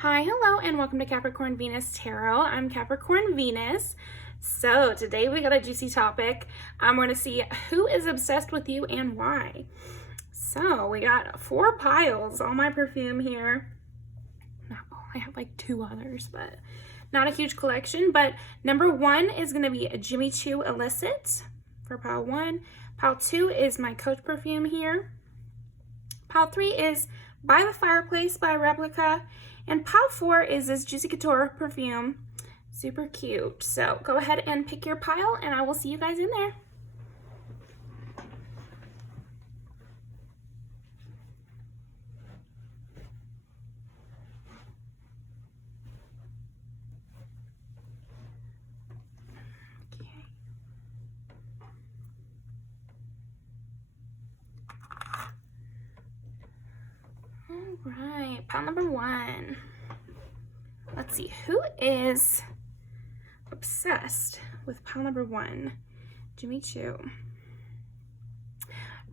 Hi, hello, and welcome to Capricorn Venus Tarot. I'm Capricorn Venus. So today we got a juicy topic. I'm going to see who is obsessed with you and why. So we got 4 piles, all my perfume here. I have like 2 others, but not a huge collection. But number 1 is going to be a Jimmy Choo Illicit for pile 1. Pile 2 is my Coach perfume here. Pile 3 is By the Fireplace by Replica. And pile 4 is this Juicy Couture perfume. Super cute. So go ahead and pick your pile and I will see you guys in there. All right, pile number 1. Let's see, who is obsessed with pile number 1? Jimmy Choo.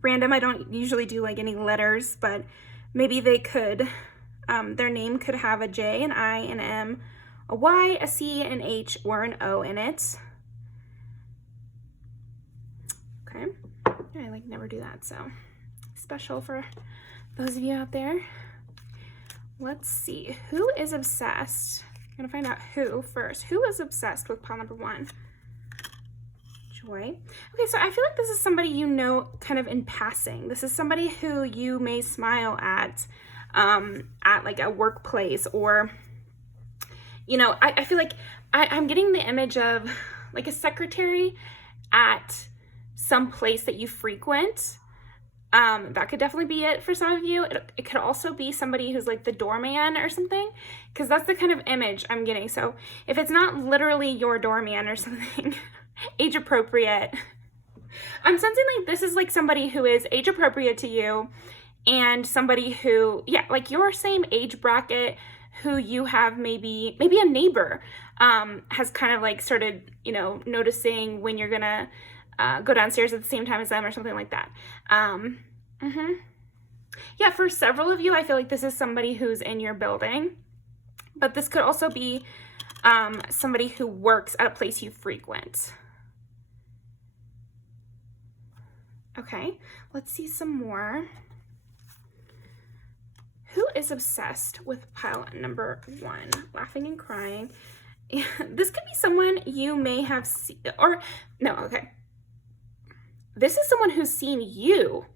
Random, I don't usually do like any letters, but maybe they could, their name could have a J, an I, an M, a Y, a C, an H, or an O in it. Okay, I like never do that, so special for those of you out there. Let's see, who is obsessed? I'm gonna find out who first. Who is obsessed with pile number 1? Joy. Okay, so I feel like this is somebody you know kind of in passing. This is somebody who you may smile at like a workplace, or, you know, I feel like I'm getting the image of like a secretary at some place that you frequent. That could definitely be it for some of you. It could also be somebody who's like the doorman or something, because that's the kind of image I'm getting. So if it's not literally your doorman or something, age appropriate, I'm sensing like this is like somebody who is age appropriate to you, and somebody who, yeah, like your same age bracket, who you have maybe a neighbor has kind of like started, you know, noticing when you're gonna go downstairs at the same time as them or something like that. Yeah, for several of you, I feel like this is somebody who's in your building, but this could also be somebody who works at a place you frequent. Okay, let's see some more. Who is obsessed with pile number 1? Laughing and crying. This could be someone you may have seen, or no, okay. This is someone who's seen you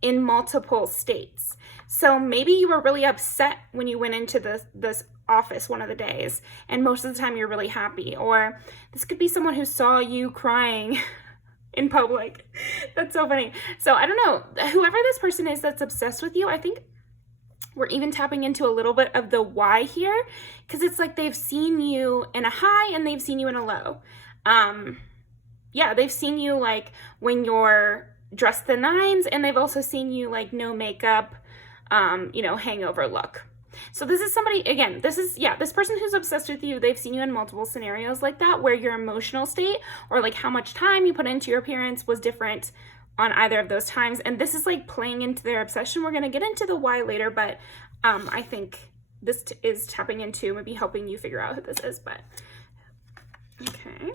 in multiple states. So maybe you were really upset when you went into this office one of the days, and most of the time you're really happy. Or this could be someone who saw you crying in public. That's so funny. So I don't know, whoever this person is that's obsessed with you, I think we're even tapping into a little bit of the why here, because it's like they've seen you in a high and they've seen you in a low. Yeah, they've seen you like when you're dressed the nines, and they've also seen you like no makeup, you know, hangover look. So this is somebody, again, this person who's obsessed with you, they've seen you in multiple scenarios like that, where your emotional state or like how much time you put into your appearance was different on either of those times. And this is like playing into their obsession. We're going to get into the why later, but I think this is tapping into, maybe helping you figure out who this is, but okay.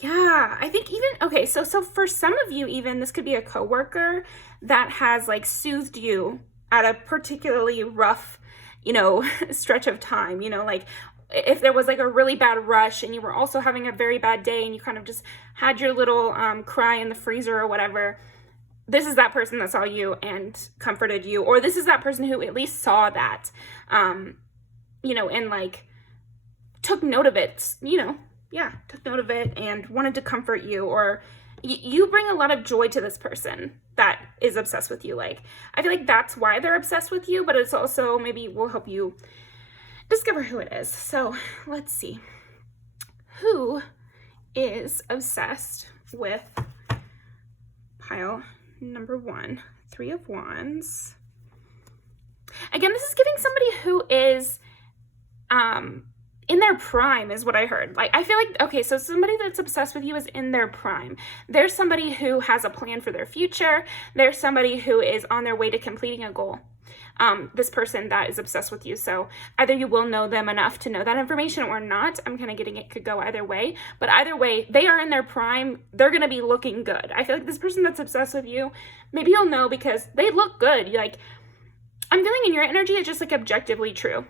Yeah, I think even, okay, so for some of you even, this could be a coworker that has like soothed you at a particularly rough, you know, stretch of time, you know, like if there was like a really bad rush and you were also having a very bad day and you kind of just had your little cry in the freezer or whatever, this is that person that saw you and comforted you, or this is that person who at least saw that, you know, and like took note of it, you know. Yeah, took note of it and wanted to comfort you, or you bring a lot of joy to this person that is obsessed with you. Like, I feel like that's why they're obsessed with you, but it's also maybe will help you discover who it is. So let's see. Who is obsessed with pile number 1? 3 of Wands. Again, this is giving somebody who is, in their prime is what I heard. Like, I feel like, okay, so somebody that's obsessed with you is in their prime. There's somebody who has a plan for their future. There's somebody who is on their way to completing a goal. this person that is obsessed with you. So either you will know them enough to know that information or not. I'm kind of getting it could go either way. But either way, they are in their prime. They're going to be looking good. I feel like this person that's obsessed with you, maybe you'll know because they look good. Like, I'm feeling in your energy, it's just like objectively true.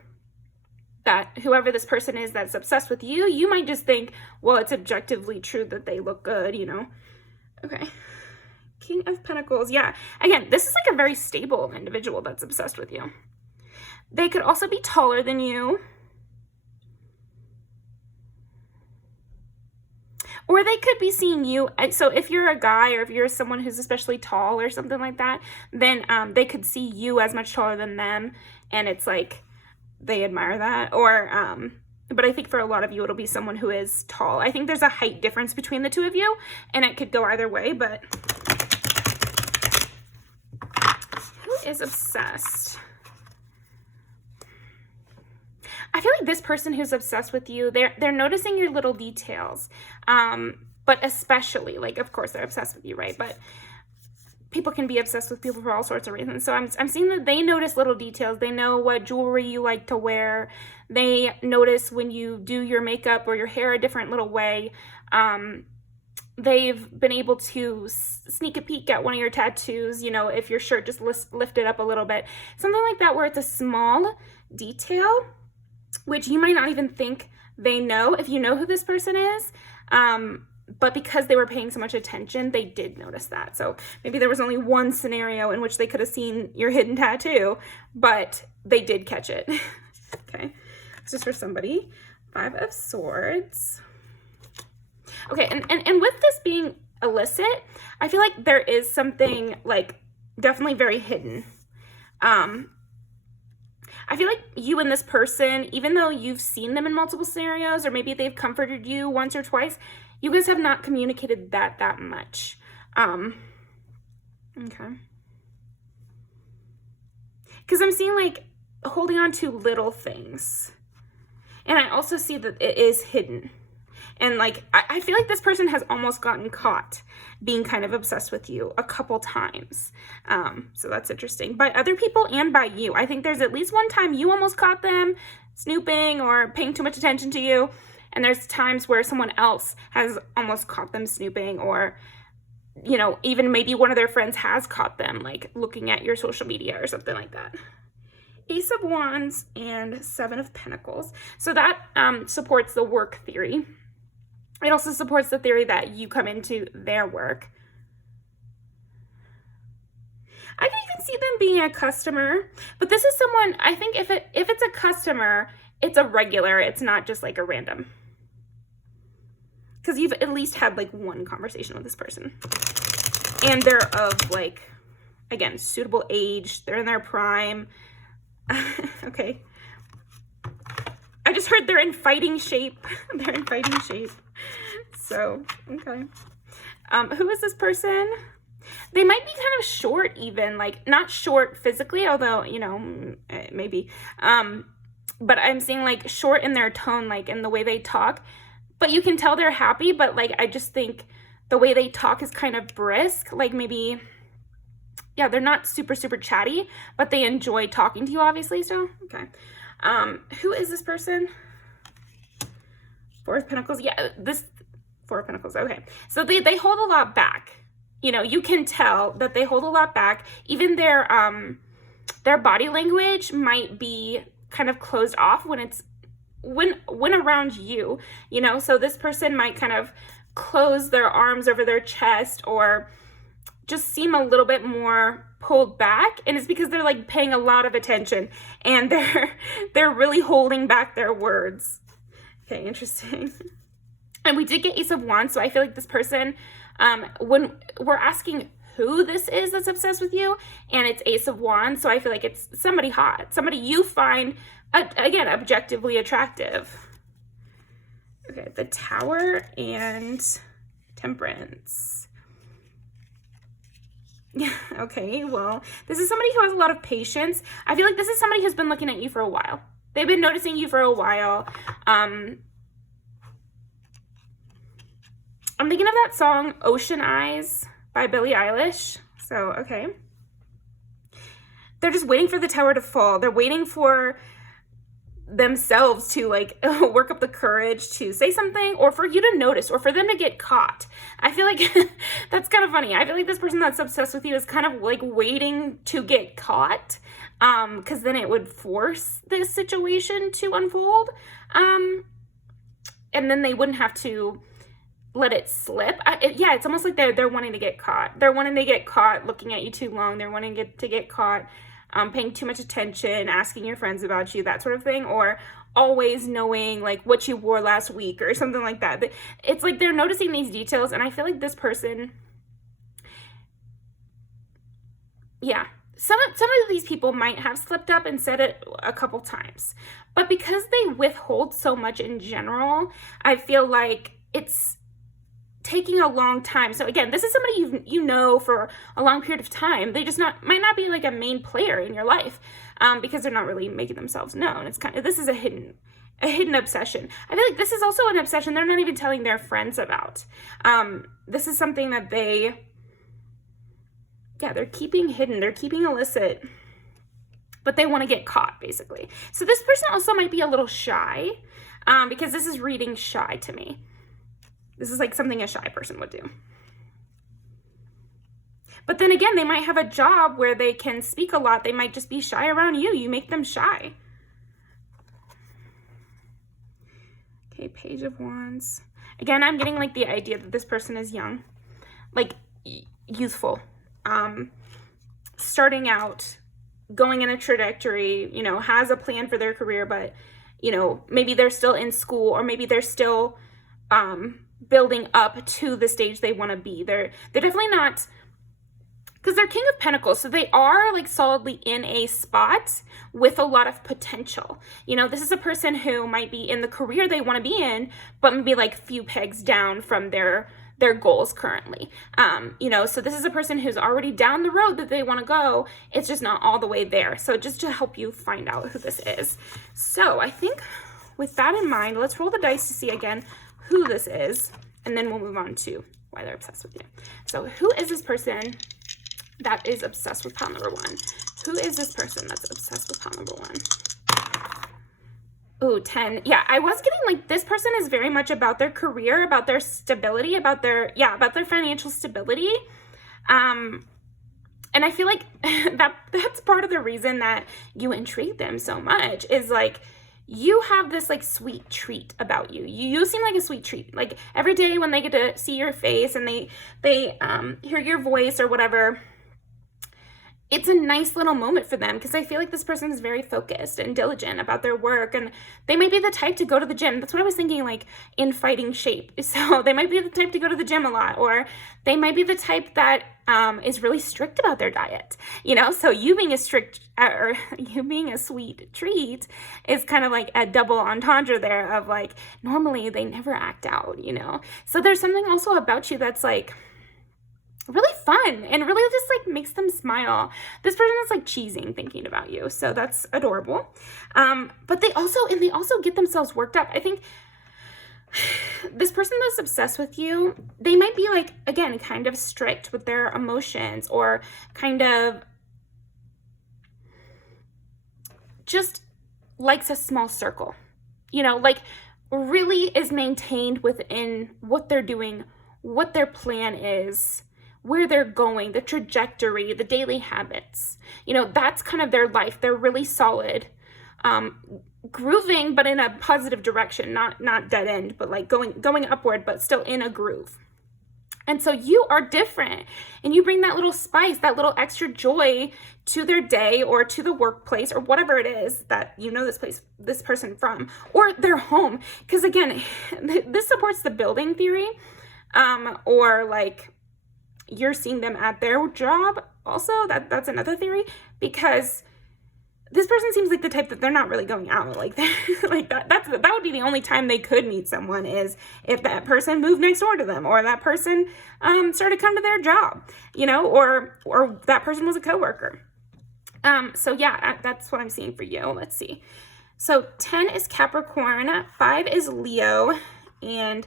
That whoever this person is that's obsessed with you, you might just think, well, it's objectively true that they look good, you know? Okay. King of Pentacles. Yeah. Again, this is like a very stable individual that's obsessed with you. They could also be taller than you. Or they could be seeing you. So if you're a guy or if you're someone who's especially tall or something like that, then they could see you as much taller than them. And it's like they admire that. Or, but I think for a lot of you, it'll be someone who is tall. I think there's a height difference between the two of you. And it could go either way. But who is obsessed? I feel like this person who's obsessed with you, they're noticing your little details. But especially, like, of course, they're obsessed with you, right? But people can be obsessed with people for all sorts of reasons. So I'm seeing that they notice little details. They know what jewelry you like to wear. They notice when you do your makeup or your hair a different little way. They've been able to sneak a peek at one of your tattoos, you know, if your shirt just lifted up a little bit. Something like that where it's a small detail, which you might not even think they know if you know who this person is. But because they were paying so much attention, they did notice that. So maybe there was only one scenario in which they could have seen your hidden tattoo, but they did catch it. Okay, this is for somebody. 5 of Swords. Okay, and with this being illicit, I feel like there is something like definitely very hidden. I feel like you and this person, even though you've seen them in multiple scenarios, or maybe they've comforted you once or twice, you guys have not communicated that much. Okay. Because I'm seeing like holding on to little things. And I also see that it is hidden. And like, I feel like this person has almost gotten caught being kind of obsessed with you a couple times. So that's interesting. By other people and by you. I think there's at least one time you almost caught them snooping or paying too much attention to you. And there's times where someone else has almost caught them snooping, or, you know, even maybe one of their friends has caught them like looking at your social media or something like that. Ace of Wands and 7 of Pentacles. So that supports the work theory. It also supports the theory that you come into their work. I can even see them being a customer, but this is someone, I think if it's a customer, it's a regular, it's not just like a random. Because you've at least had like one conversation with this person. And they're of like, again, suitable age, they're in their prime. Okay. I just heard they're in fighting shape. They're in fighting shape. So, okay. Who is this person? They might be kind of short even, like not short physically, although, you know, maybe. But I'm seeing like short in their tone, like in the way they talk. But you can tell they're happy, but like I just think the way they talk is kind of brisk. Like maybe, yeah, they're not super chatty, but they enjoy talking to you, obviously. So, okay. Who is this person? 4 of Pentacles. Yeah, this 4 of Pentacles. Okay. So they hold a lot back. You know, you can tell that they hold a lot back. Even their body language might be kind of closed off when it's when around you, you know. So this person might kind of close their arms over their chest or just seem a little bit more pulled back, and it's because they're like paying a lot of attention and they're really holding back their words. Okay, interesting. And we did get Ace of Wands, so I feel like this person, when we're asking who this is that's obsessed with you, and it's Ace of Wands, so I feel like it's somebody hot, somebody you find, again, objectively attractive. Okay, the Tower and Temperance. Yeah, okay, well, this is somebody who has a lot of patience. I feel like this is somebody who's been looking at you for a while. They've been noticing you for a while. I'm thinking of that song, Ocean Eyes by Billie Eilish. So, okay. they're just waiting for the tower to fall. They're waiting for themselves to like work up the courage to say something, or for you to notice, or for them to get caught. I feel like that's kind of funny. I feel like this person that's obsessed with you is kind of like waiting to get caught, because then it would force this situation to unfold, and then they wouldn't have to let it slip. Yeah, it's almost like they're wanting to get caught. They're wanting to get caught looking at you too long. They're wanting to get caught paying too much attention, asking your friends about you, that sort of thing, or always knowing like what you wore last week or something like that. It's like they're noticing these details, and I feel like this person, yeah, some of these people might have slipped up and said it a couple times, but because they withhold so much in general, I feel like it's taking a long time. So again, this is somebody you know for a long period of time. They just might not be like a main player in your life, because they're not really making themselves known. It's kind of, this is a hidden obsession. I feel like this is also an obsession they're not even telling their friends about. This is something that they're keeping hidden. They're keeping illicit, but they want to get caught, basically. So this person also might be a little shy, because this is reading shy to me. This is like something a shy person would do. But then again, they might have a job where they can speak a lot. They might just be shy around you. You make them shy. Okay, Page of Wands. Again, I'm getting like the idea that this person is young, like youthful, starting out, going in a trajectory, you know, has a plan for their career, but, you know, maybe they're still in school, or maybe they're still building up to the stage they want to be. They're definitely not, because they're King of Pentacles, so they are like solidly in a spot with a lot of potential. You know, this is a person who might be in the career they want to be in, but maybe like few pegs down from their goals currently. You know, so this is a person who's already down the road that they want to go. It's just not all the way there. So just to help you find out who this is. So I think with that in mind, let's roll the dice to see again who this is, and then we'll move on to why they're obsessed with you. So who is this person that is obsessed with pile number 1? Who is this person that's obsessed with pile number 1? Ooh, 10. Yeah, I was getting like this person is very much about their career, about their stability, about their financial stability. And I feel like that's part of the reason that you intrigue them so much, is like you have this like sweet treat about you. You seem like a sweet treat. Like every day when they get to see your face and they hear your voice or whatever, it's a nice little moment for them, because I feel like this person is very focused and diligent about their work, and they might be the type to go to the gym. That's what I was thinking, like in fighting shape. So they might be the type to go to the gym a lot, or they might be the type that is really strict about their diet, you know? So you being a strict, or you being a sweet treat is kind of like a double entendre there of like, normally they never act out, you know? So there's something also about you that's like really fun and really just like makes them smile. This person is like cheesing thinking about you, so that's adorable. But they also get themselves worked up. I think this person that's obsessed with you, they might be like, again, kind of strict with their emotions, or kind of just likes a small circle, you know, like really is maintained within what they're doing, what their plan is, where they're going, the trajectory, the daily habits. You know, that's kind of their life. They're really solid, grooving, but in a positive direction, not dead end, but like going upward, but still in a groove. And so you are different, and you bring that little spice, that little extra joy to their day, or to the workplace, or whatever it is that you know this person from, or their home. Because again, this supports the building theory, or like you're seeing them at their job also. That's another theory, because this person seems like the type that they're not really going out like that. That would be the only time they could meet someone, is if that person moved next door to them, or that person started to come to their job, you know, or that person was a coworker. So yeah, that's what I'm seeing for you. Let's see. So 10 is Capricorn, 5 is Leo, and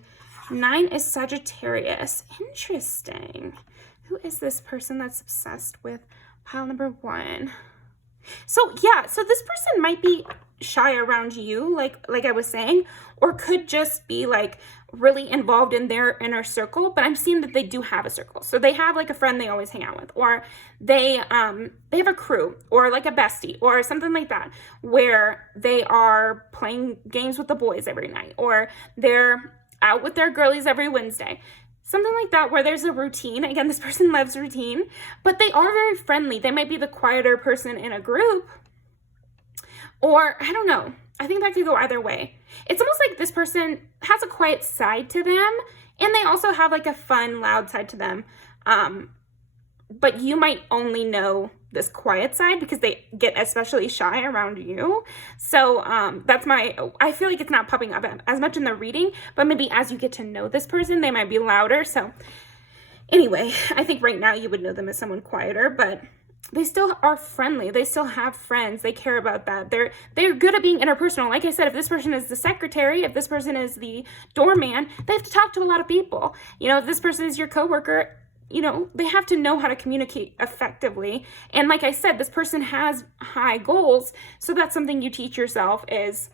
9 is Sagittarius. Interesting. Who is this person that's obsessed with pile number 1? So yeah, so this person might be shy around you, like I was saying, or could just be like really involved in their inner circle, but I'm seeing that they do have a circle. So they have like a friend they always hang out with, or they have a crew, or like a bestie, or something like that, where they are playing games with the boys every night, or they're out with their girlies every Wednesday. Something like that, where there's a routine. Again, this person loves routine, but they are very friendly. They might be the quieter person in a group, or I don't know. I think that could go either way. It's almost like this person has a quiet side to them, and they also have like a fun, loud side to them. But you might only know this quiet side because they get especially shy around you. So I feel like it's not popping up as much in the reading, but maybe as you get to know this person, they might be louder. So anyway, I think right now you would know them as someone quieter, but they still are friendly. They still have friends. They care about that. They're good at being interpersonal. Like I said, if this person is the secretary, if this person is the doorman, they have to talk to a lot of people. You know, if this person is your coworker, you know, they have to know how to communicate effectively. And like I said, this person has high goals. So that's something you teach yourself, is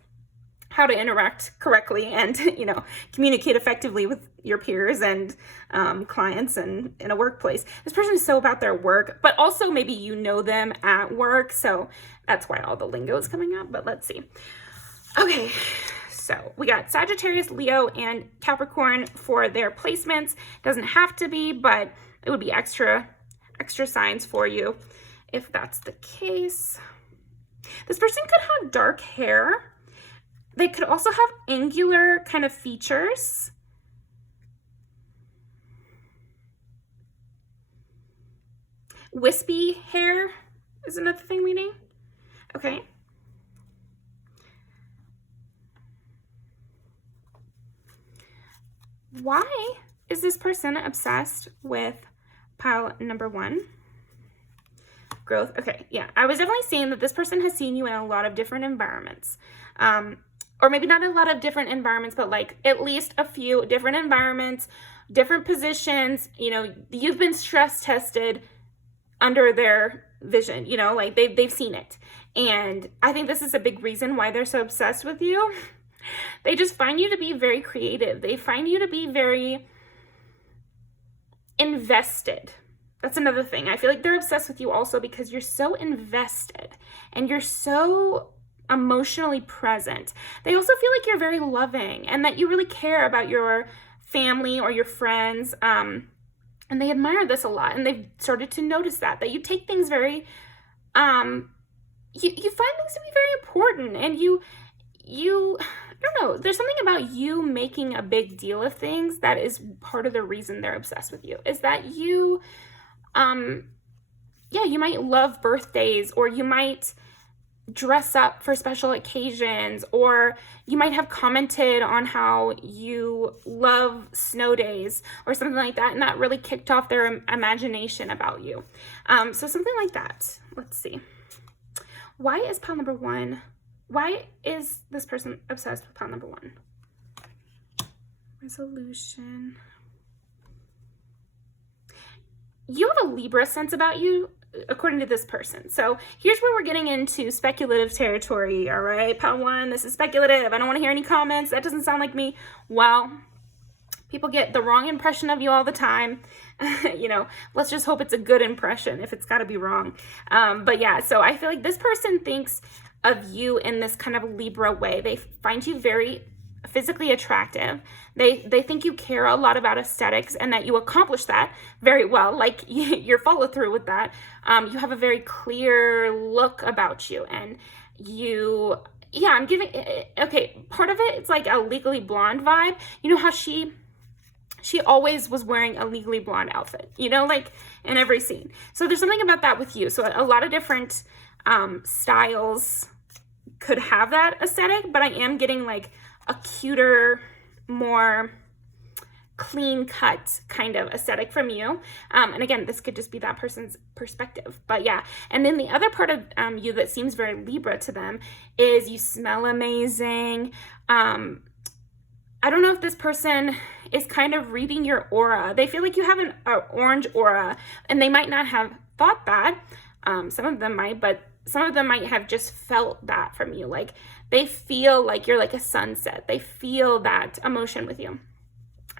how to interact correctly and, you know, communicate effectively with your peers and clients and in a workplace. This person is so about their work, but also maybe you know them at work. So that's why all the lingo is coming up, but let's see. Okay. So we got Sagittarius, Leo, and Capricorn for their placements. Doesn't have to be, but it would be extra signs for you if that's the case. This person could have dark hair. They could also have angular kind of features. Wispy hair is another thing reading. Okay. Why is this person obsessed with pile number 1? Growth. Okay, yeah. I was definitely seeing that this person has seen you in a lot of different environments. Or maybe not a lot of different environments, but like at least a few different environments, different positions. You know, you've been stress tested under their vision, you know, like they've seen it. And I think this is a big reason why they're so obsessed with you. They just find you to be very creative. They find you to be very invested. That's another thing. I feel like they're obsessed with you also because you're so invested and you're so emotionally present. They also feel like you're very loving and that you really care about your family or your friends. And they admire this a lot, and they've started to notice that you take things very, you find things to be very important, and you, I don't know, there's something about you making a big deal of things that is part of the reason they're obsessed with you, is that you, you might love birthdays, or you might dress up for special occasions, or you might have commented on how you love snow days or something like that, and that really kicked off their imagination about you. So something like that. Let's see. Why is pile number 1? Why is this person obsessed with pile number 1? Resolution. You have a Libra sense about you, according to this person. So here's where we're getting into speculative territory, all right? Pile 1, this is speculative. I don't want to hear any comments. That doesn't sound like me. Well, people get the wrong impression of you all the time. You know, let's just hope it's a good impression if it's got to be wrong. But yeah, so I feel like this person thinks of you in this kind of Libra way. They find you very physically attractive. They think you care a lot about aesthetics and that you accomplish that very well. Like your follow through with that. You have a very clear look about you, and you, yeah, I'm giving, okay, part of it, it's like a Legally Blonde vibe. You know how she always was wearing a Legally Blonde outfit, you know, like in every scene. So there's something about that with you. So a lot of different styles could have that aesthetic, but I am getting like a cuter, more clean cut kind of aesthetic from you. And again, this could just be that person's perspective, but yeah. And then the other part of you that seems very Libra to them is you smell amazing. I don't know if this person is kind of reading your aura. They feel like you have an orange aura, and they might not have thought that. Some of them might, but some of them might have just felt that from you. Like they feel like you're like a sunset. They feel that emotion with you.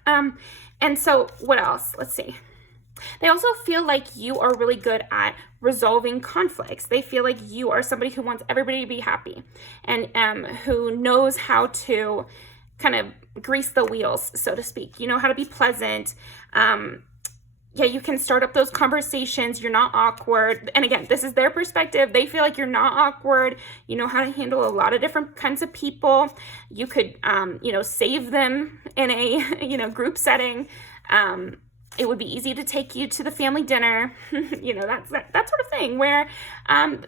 And so what else? Let's see. They also feel like you are really good at resolving conflicts. They feel like you are somebody who wants everybody to be happy and who knows how to kind of grease the wheels, so to speak. You know how to be pleasant. Yeah, you can start up those conversations. You're not awkward. And again, this is their perspective. They feel like you're not awkward. You know how to handle a lot of different kinds of people. You could, save them in a, group setting. It would be easy to take you to the family dinner, that sort of thing where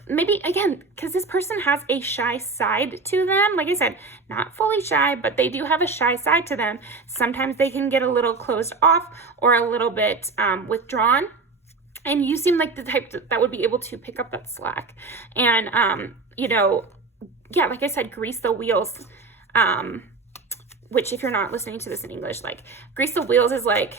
maybe, again, because this person has a shy side to them. Like I said, not fully shy, but they do have a shy side to them. Sometimes they can get a little closed off or a little bit withdrawn. And you seem like the type that would be able to pick up that slack. And, like I said, grease the wheels, which if you're not listening to this in English, like grease the wheels is like,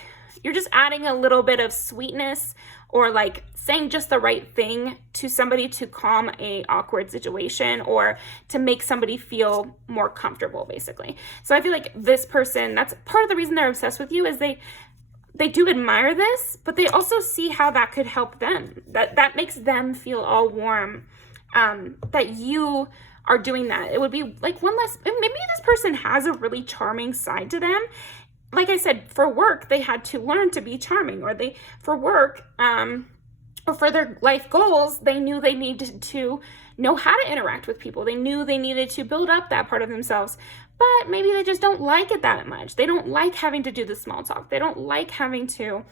you're just adding a little bit of sweetness or like saying just the right thing to somebody to calm a awkward situation or to make somebody feel more comfortable, basically. So I feel like this person, that's part of the reason they're obsessed with you, is they do admire this, but they also see how that could help them. That makes them feel all warm, that you are doing that. It would be like one less, maybe this person has a really charming side to them. Like I said, for work, they had to learn to be charming, or for work, or for their life goals, they knew they needed to know how to interact with people. They knew they needed to build up that part of themselves, but maybe they just don't like it that much. They don't like having to do the small talk. They don't like having to,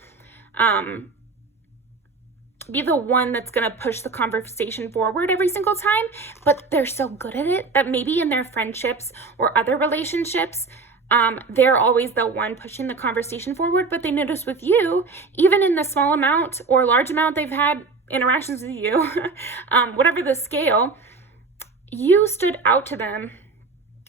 be the one that's going to push the conversation forward every single time, but they're so good at it that maybe in their friendships or other relationships, they're always the one pushing the conversation forward. But they notice with you, even in the small amount or large amount they've had interactions with you, whatever the scale, you stood out to them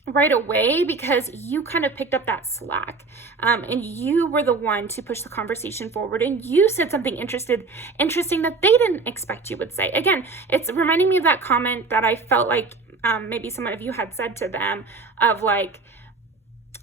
right away because you kind of picked up that slack, and you were the one to push the conversation forward, and you said something interesting that they didn't expect you would say. Again, it's reminding me of that comment that I felt like maybe some of you had said to them of like,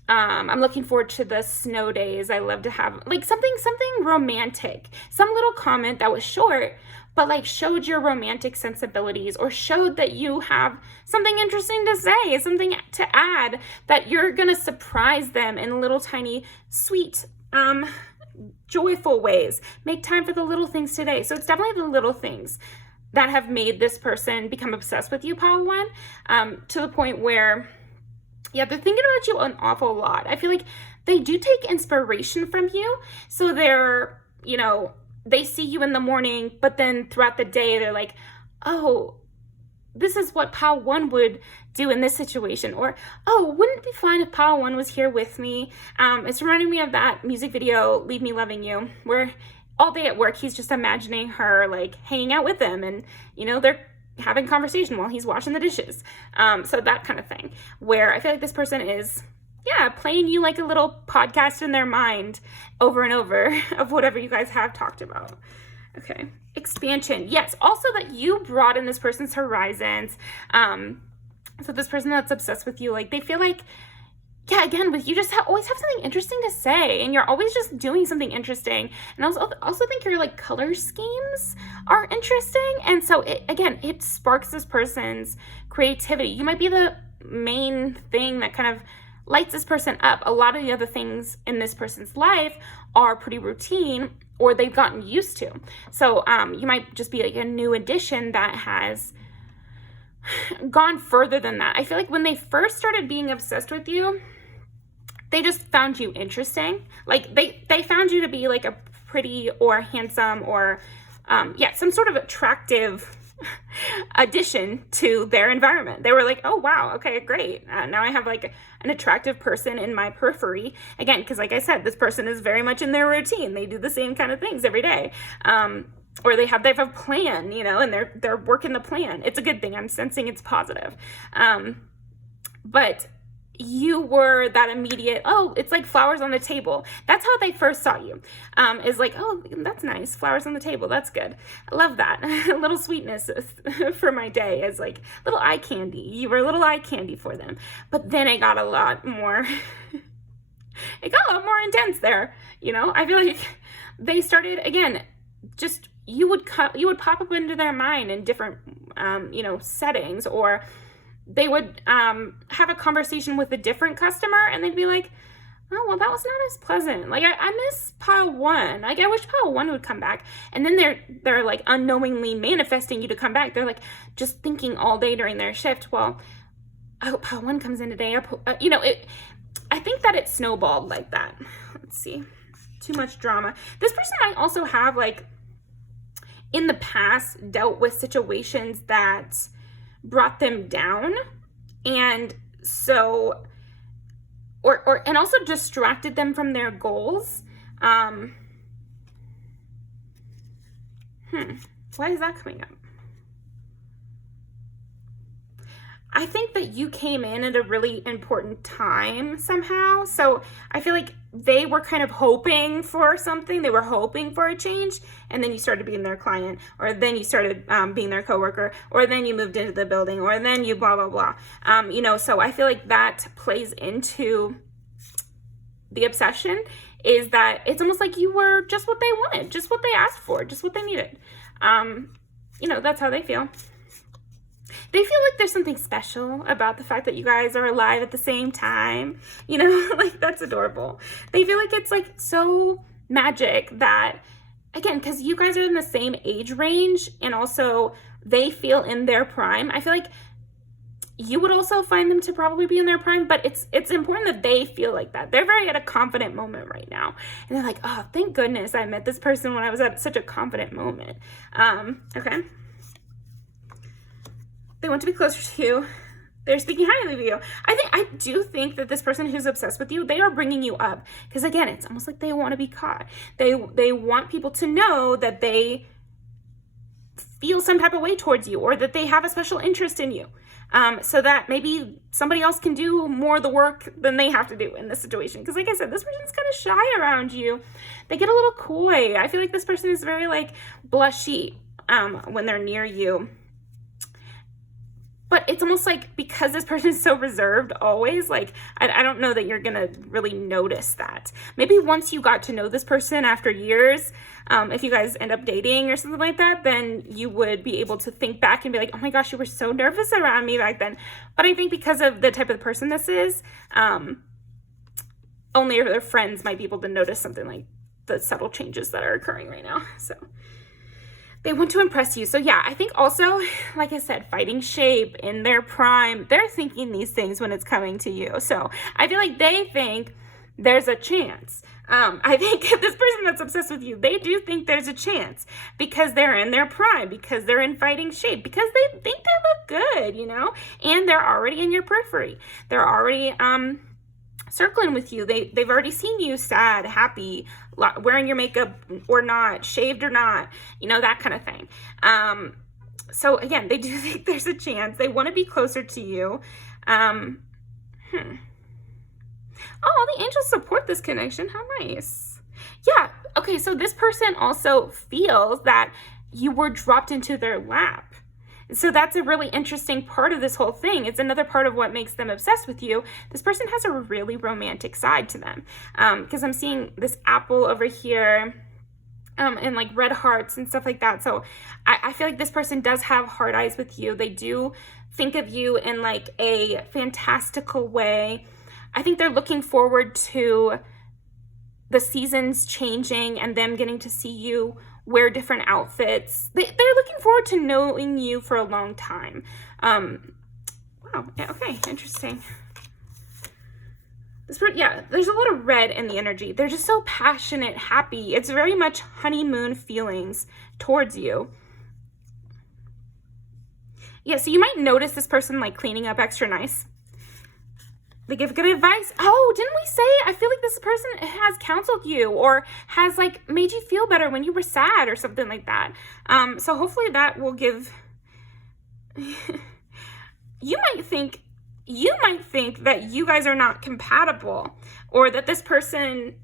I'm looking forward to the snow days. I love to have like something romantic, some little comment that was short, but like showed your romantic sensibilities or showed that you have something interesting to say, something to add, that you're going to surprise them in little tiny, sweet, joyful ways. Make time for the little things today. So it's definitely the little things that have made this person become obsessed with you, Pile 1, to the point where, yeah, they're thinking about you an awful lot. I feel like they do take inspiration from you. So they're, they see you in the morning, but then throughout the day, they're like, oh, this is what Pile 1 would do in this situation. Or, oh, wouldn't it be fun if Pile 1 was here with me? It's reminding me of that music video, Leave Me Loving You, where all day at work, he's just imagining her like hanging out with him, and, they're having conversation while he's washing the dishes. So that kind of thing, where I feel like this person is, playing you like a little podcast in their mind over and over of whatever you guys have talked about. Okay. Expansion. Yes. Also that you broaden this person's horizons. So this person that's obsessed with you, like they feel like, again, with you just always have something interesting to say, and you're always just doing something interesting. And I also think your like color schemes are interesting. And so it sparks this person's creativity. You might be the main thing that kind of lights this person up. A lot of the other things in this person's life are pretty routine, or they've gotten used to. So you might just be like a new addition that has gone further than that. I feel like when they first started being obsessed with you, they just found you interesting. Like they found you to be like a pretty or handsome or some sort of attractive addition to their environment. They were like, oh wow, okay, great. Now I have like an attractive person in my periphery. Again, because like I said, this person is very much in their routine. They do the same kind of things every day. Or they have a plan, and they're working the plan. It's a good thing. I'm sensing it's positive. But you were that immediate, oh, it's like flowers on the table. That's how they first saw you. Is like, oh, that's nice. Flowers on the table. That's good. I love that. A little sweetness for my day is like little eye candy. You were a little eye candy for them. But then it got a lot more, it got a lot more intense there. You know, I feel like they started, again, just, you would pop up into their mind in different, you know, settings, or they would have a conversation with a different customer, and they'd be like, oh, well, that was not as pleasant. Like, I miss pile one. Like, I wish pile one would come back. And then they're like unknowingly manifesting you to come back. They're like just thinking all day during their shift, well, I hope pile one comes in today. You know, I think that it snowballed like that. Let's see. Too much drama. This person might also have, like, in the past dealt with situations that brought them down, and so and also distracted them from their goals. Why is that coming up? I think that you came in at a really important time somehow. So I feel like they were kind of hoping for something. They were hoping for a change, and then you started being their client, or then you started being their coworker, or then you moved into the building, or then you blah, blah, blah. You know, so I feel like that plays into the obsession, is that it's almost like you were just what they wanted, just what they asked for, just what they needed. You know, that's how they feel. They feel like there's something special about the fact that you guys are alive at the same time. You know, like, that's adorable. They feel like it's like so magic that, again, because you guys are in the same age range, and also they feel in their prime. I feel like you would also find them to probably be in their prime, but it's important that they feel like that. They're very at a confident moment right now. And they're like, oh, thank goodness I met this person when I was at such a confident moment. Okay. They want to be closer to you. They're speaking highly of you. I do think that this person who's obsessed with you, they are bringing you up. Because again, it's almost like they want to be caught. They want people to know that they feel some type of way towards you, or that they have a special interest in you. So that maybe somebody else can do more of the work than they have to do in this situation. Because like I said, this person's kind of shy around you. They get a little coy. I feel like this person is very like blushy when they're near you. But it's almost like, because this person is so reserved always, like, I don't know that you're going to really notice that. Maybe once you got to know this person after years, if you guys end up dating or something like that, then you would be able to think back and be like, oh my gosh, you were so nervous around me back then. But I think because of the type of person this is, only their friends might be able to notice something like the subtle changes that are occurring right now. So they want to impress you. So yeah, I think also, like I said, fighting shape in their prime, they're thinking these things when it's coming to you. So I feel like they think there's a chance. I think this person that's obsessed with you, they do think there's a chance because they're in their prime, because they're in fighting shape, because they think they look good, you know, and they're already in your periphery. They're already circling with you. They've already seen you sad, happy, wearing your makeup or not, shaved or not, you know, that kind of thing. So again, they do think there's a chance. They want to be closer to you. Oh, the angels support this connection. How nice. Yeah. Okay. So this person also feels that you were dropped into their lap. So that's a really interesting part of this whole thing. It's another part of what makes them obsessed with you. This person has a really romantic side to them. Because I'm seeing this apple over here, and like red hearts and stuff like that. So I feel like this person does have hard eyes with you. They do think of you in like a fantastical way. I think they're looking forward to the seasons changing and them getting to see you wear different outfits. They're looking forward to knowing you for a long time. Wow. Yeah, okay. Interesting. Yeah, there's a lot of red in the energy. They're just so passionate, happy. It's very much honeymoon feelings towards you. Yeah, so you might notice this person like cleaning up extra nice. They give good advice. Oh, didn't we say, I feel like this person has counseled you or has like made you feel better when you were sad or something like that. So hopefully that will give, you might think you might think that you guys are not compatible, or that this person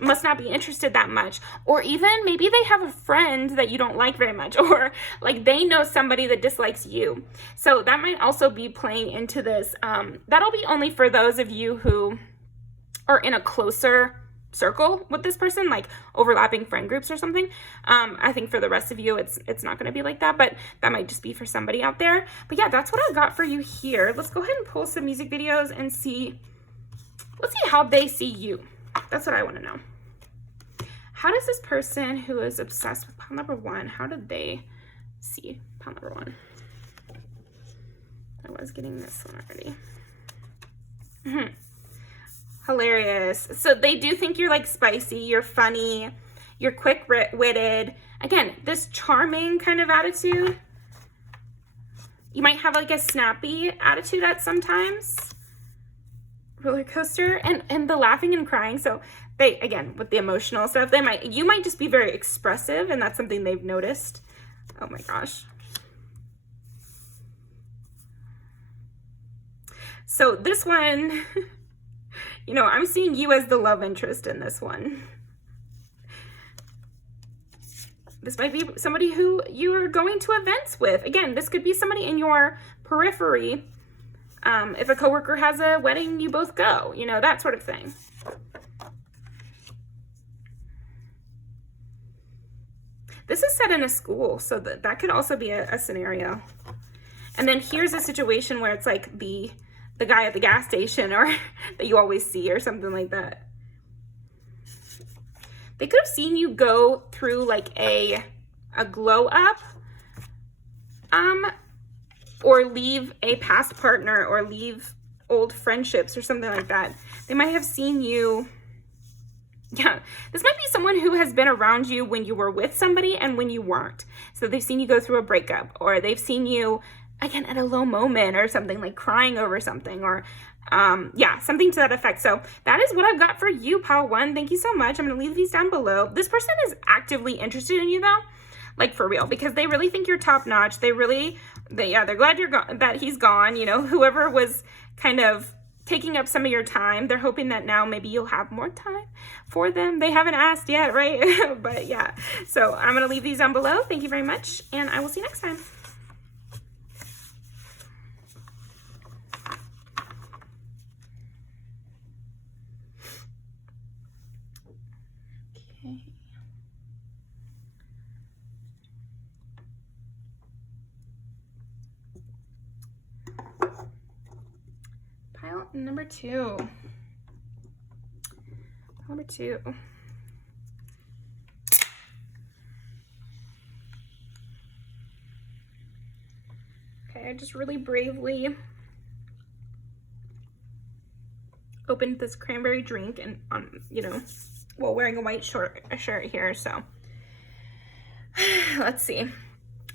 must not be interested that much, or even maybe they have a friend that you don't like very much, or like they know somebody that dislikes you. So that might also be playing into this. That'll be only for those of you who are in a closer circle with this person, like overlapping friend groups or something. I think for the rest of you, it's not going to be like that, but that might just be for somebody out there. But yeah, that's what I got for you here. Let's go ahead and pull some music videos and let's see how they see you. That's what I want to know. How does this person who is obsessed with pile number 1, how did they see pile number 1? I was getting this one already. Hilarious. So they do think you're like spicy, you're funny, you're quick-witted. Again, this charming kind of attitude. You might have like a snappy attitude at sometimes. Roller coaster, and the laughing and crying. So they, again, with the emotional stuff, you might just be very expressive, and that's something they've noticed. Oh my gosh. So this one, you know, I'm seeing you as the love interest in this one. This might be somebody who you are going to events with. Again, this could be somebody in your periphery. If a coworker has a wedding, you both go, you know, that sort of thing. This is set in a school, so that could also be a scenario. And then here's a situation where it's like the guy at the gas station, or that you always see, or something like that. They could have seen you go through like a glow up, or leave a past partner, or leave old friendships or something like that. They might have seen you. Yeah, this might be someone who has been around you when you were with somebody and when you weren't. So they've seen you go through a breakup, or they've seen you, again, at a low moment or something, like crying over something, or yeah, something to that effect. So that is what I've got for you, pile 1. Thank you so much. I'm going to leave these down below. This person is actively interested in you though, like for real, because they really think you're top notch. They're glad that he's gone. You know, whoever was kind of taking up some of your time, they're hoping that now maybe you'll have more time for them. They haven't asked yet, right? But yeah, so I'm going to leave these down below. Thank you very much, and I will see you next time. Okay. Pile number 2. Number 2. Okay, I just really bravely opened this cranberry drink, and you know, while wearing a white shirt here. So let's see.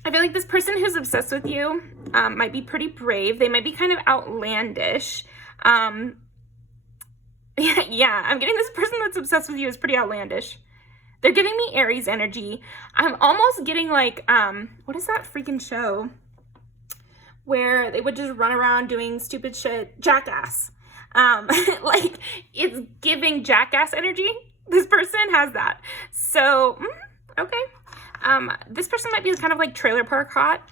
I feel like this person who's obsessed with you might be pretty brave. They might be kind of outlandish. Yeah, I'm getting this person that's obsessed with you is pretty outlandish. They're giving me Aries energy. I'm almost getting like, what is that freaking show where they would just run around doing stupid shit? Jackass. Like, it's giving Jackass energy. This person has that. So, okay. This person might be kind of like trailer park hot.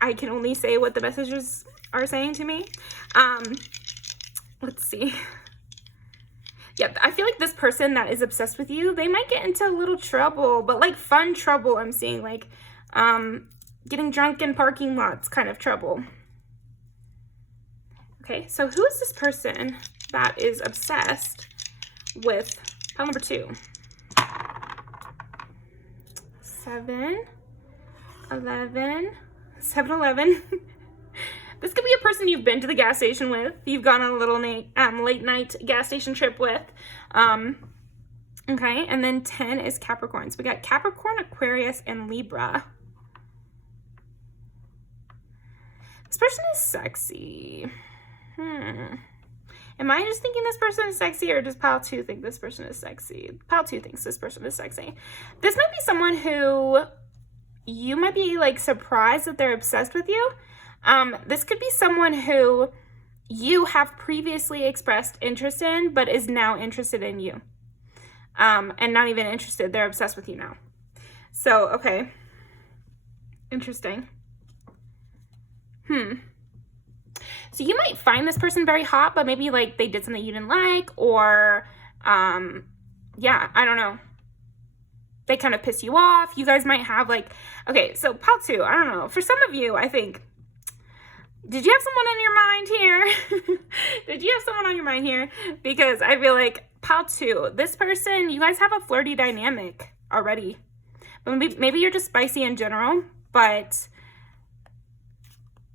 I can only say what the messages are saying to me. Let's see. Yeah, I feel like this person that is obsessed with you, they might get into a little trouble, but like fun trouble. I'm seeing like getting drunk in parking lots kind of trouble. Okay, so who is this person that is obsessed with pile number 2? 7-Eleven. This could be a person you've been to the gas station with. You've gone on a little late night gas station trip with. Okay, and then 10 is Capricorn. So we got Capricorn, Aquarius, and Libra. This person is sexy. Am I just thinking this person is sexy, or does pile 2 think this person is sexy? Pile 2 thinks this person is sexy. This might be someone who you might be like surprised that they're obsessed with you. This could be someone who you have previously expressed interest in, but is now interested in you. And not even interested, they're obsessed with you now. So, okay. Interesting. So you might find this person very hot, but maybe like they did something you didn't like, or, yeah, I don't know. They kind of piss you off. You guys might have like, okay, so pile 2, I don't know. For some of you, I think, did you have someone on your mind here? Did you have someone on your mind here? Because I feel like pile 2, this person, you guys have a flirty dynamic already. But maybe you're just spicy in general, but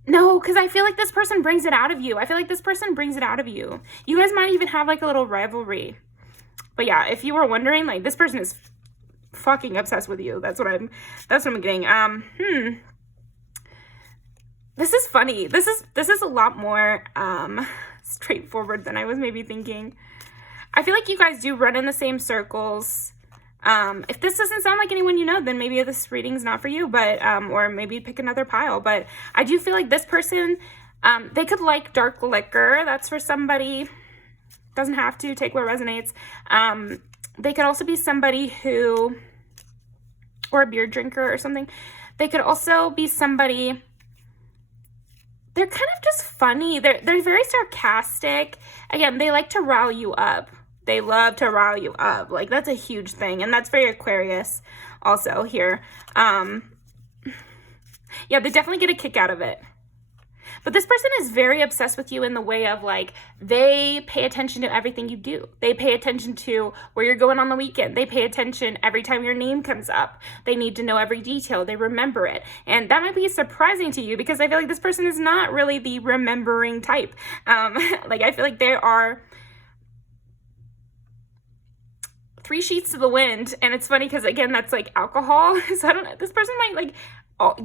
no, because I feel like this person brings it out of you. I feel like this person brings it out of you. You guys might even have like a little rivalry. But yeah, if you were wondering, like this person is fucking obsessed with you. That's what I'm getting. This is funny. This is a lot more straightforward than I was maybe thinking. I feel like you guys do run in the same circles. If this doesn't sound like anyone you know, then maybe this reading's not for you, but, or maybe pick another pile. But I do feel like this person, they could like dark liquor. That's for somebody. Doesn't have to. Take what resonates. They could also be somebody who, or a beer drinker or something. They could also be somebody, they're kind of just funny. They're very sarcastic. Again, they like to rile you up. They love to rile you up. Like, that's a huge thing. And that's very Aquarius also here. Yeah, they definitely get a kick out of it. But this person is very obsessed with you in the way of, like, they pay attention to everything you do. They pay attention to where you're going on the weekend. They pay attention every time your name comes up. They need to know every detail. They remember it. And that might be surprising to you because I feel like this person is not really the remembering type. Like, I feel like they are 3 sheets to the wind. And it's funny because, again, that's like alcohol. So I don't know. This person might, like,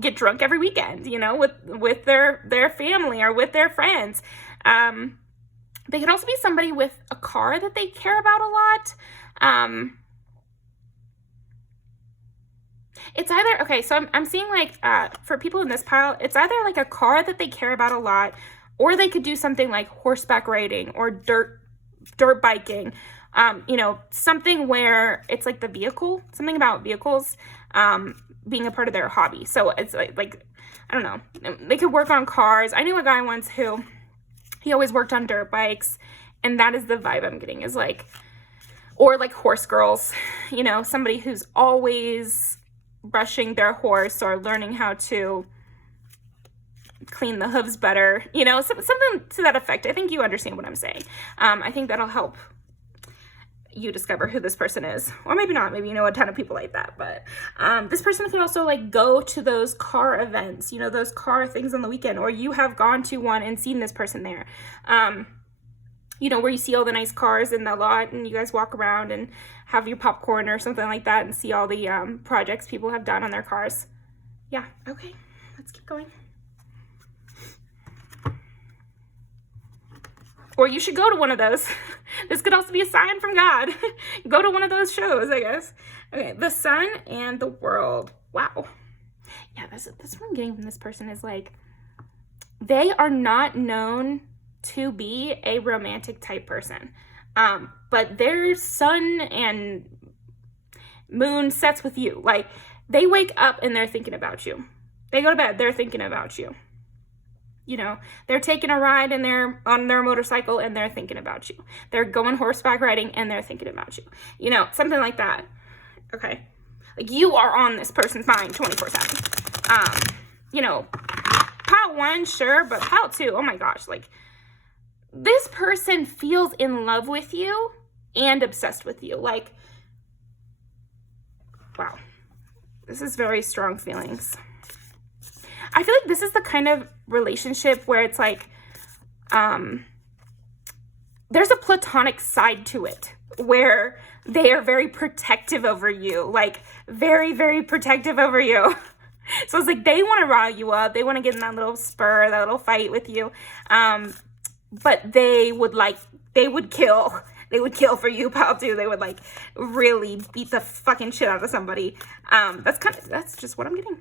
get drunk every weekend, you know, with their family or with their friends. They could also be somebody with a car that they care about a lot. It's either, okay, so I'm seeing like, for people in this pile, it's either like a car that they care about a lot, or they could do something like horseback riding or dirt biking. You know, something where it's like the vehicle, something about vehicles, being a part of their hobby. So it's like, I don't know, they could work on cars. I knew a guy once who, he always worked on dirt bikes, and that is the vibe I'm getting, is like, or like horse girls, you know, somebody who's always brushing their horse or learning how to clean the hooves better, you know, something to that effect. I think you understand what I'm saying. I think that'll help you discover who this person is, or maybe not, maybe you know a ton of people like that, but this person could also like go to those car events, you know, those car things on the weekend, or you have gone to one and seen this person there, you know, where you see all the nice cars in the lot and you guys walk around and have your popcorn or something like that and see all the projects people have done on their cars. Yeah, okay, let's keep going. Or you should go to one of those. This could also be a sign from God. Go to one of those shows, I guess. Okay, the sun and the world. Wow. Yeah, that's what I'm getting from this person is like, they are not known to be a romantic type person. But their sun and moon sets with you. Like, they wake up and they're thinking about you. They go to bed, they're thinking about you. You know, they're taking a ride and they're on their motorcycle and they're thinking about you. They're going horseback riding and they're thinking about you. You know, something like that. Okay. Like, you are on this person's mind 24/7. You know, pile 1, sure, but pile 2, oh my gosh, like, this person feels in love with you and obsessed with you. Like, wow. This is very strong feelings. I feel like this is the kind of relationship where it's like, there's a platonic side to it where they are very protective over you, like very, very protective over you. So it's like, they want to rile you up. They want to get in that little spur, that little fight with you. But they would kill for you, pal, too. They would like really beat the fucking shit out of somebody. That's just what I'm getting.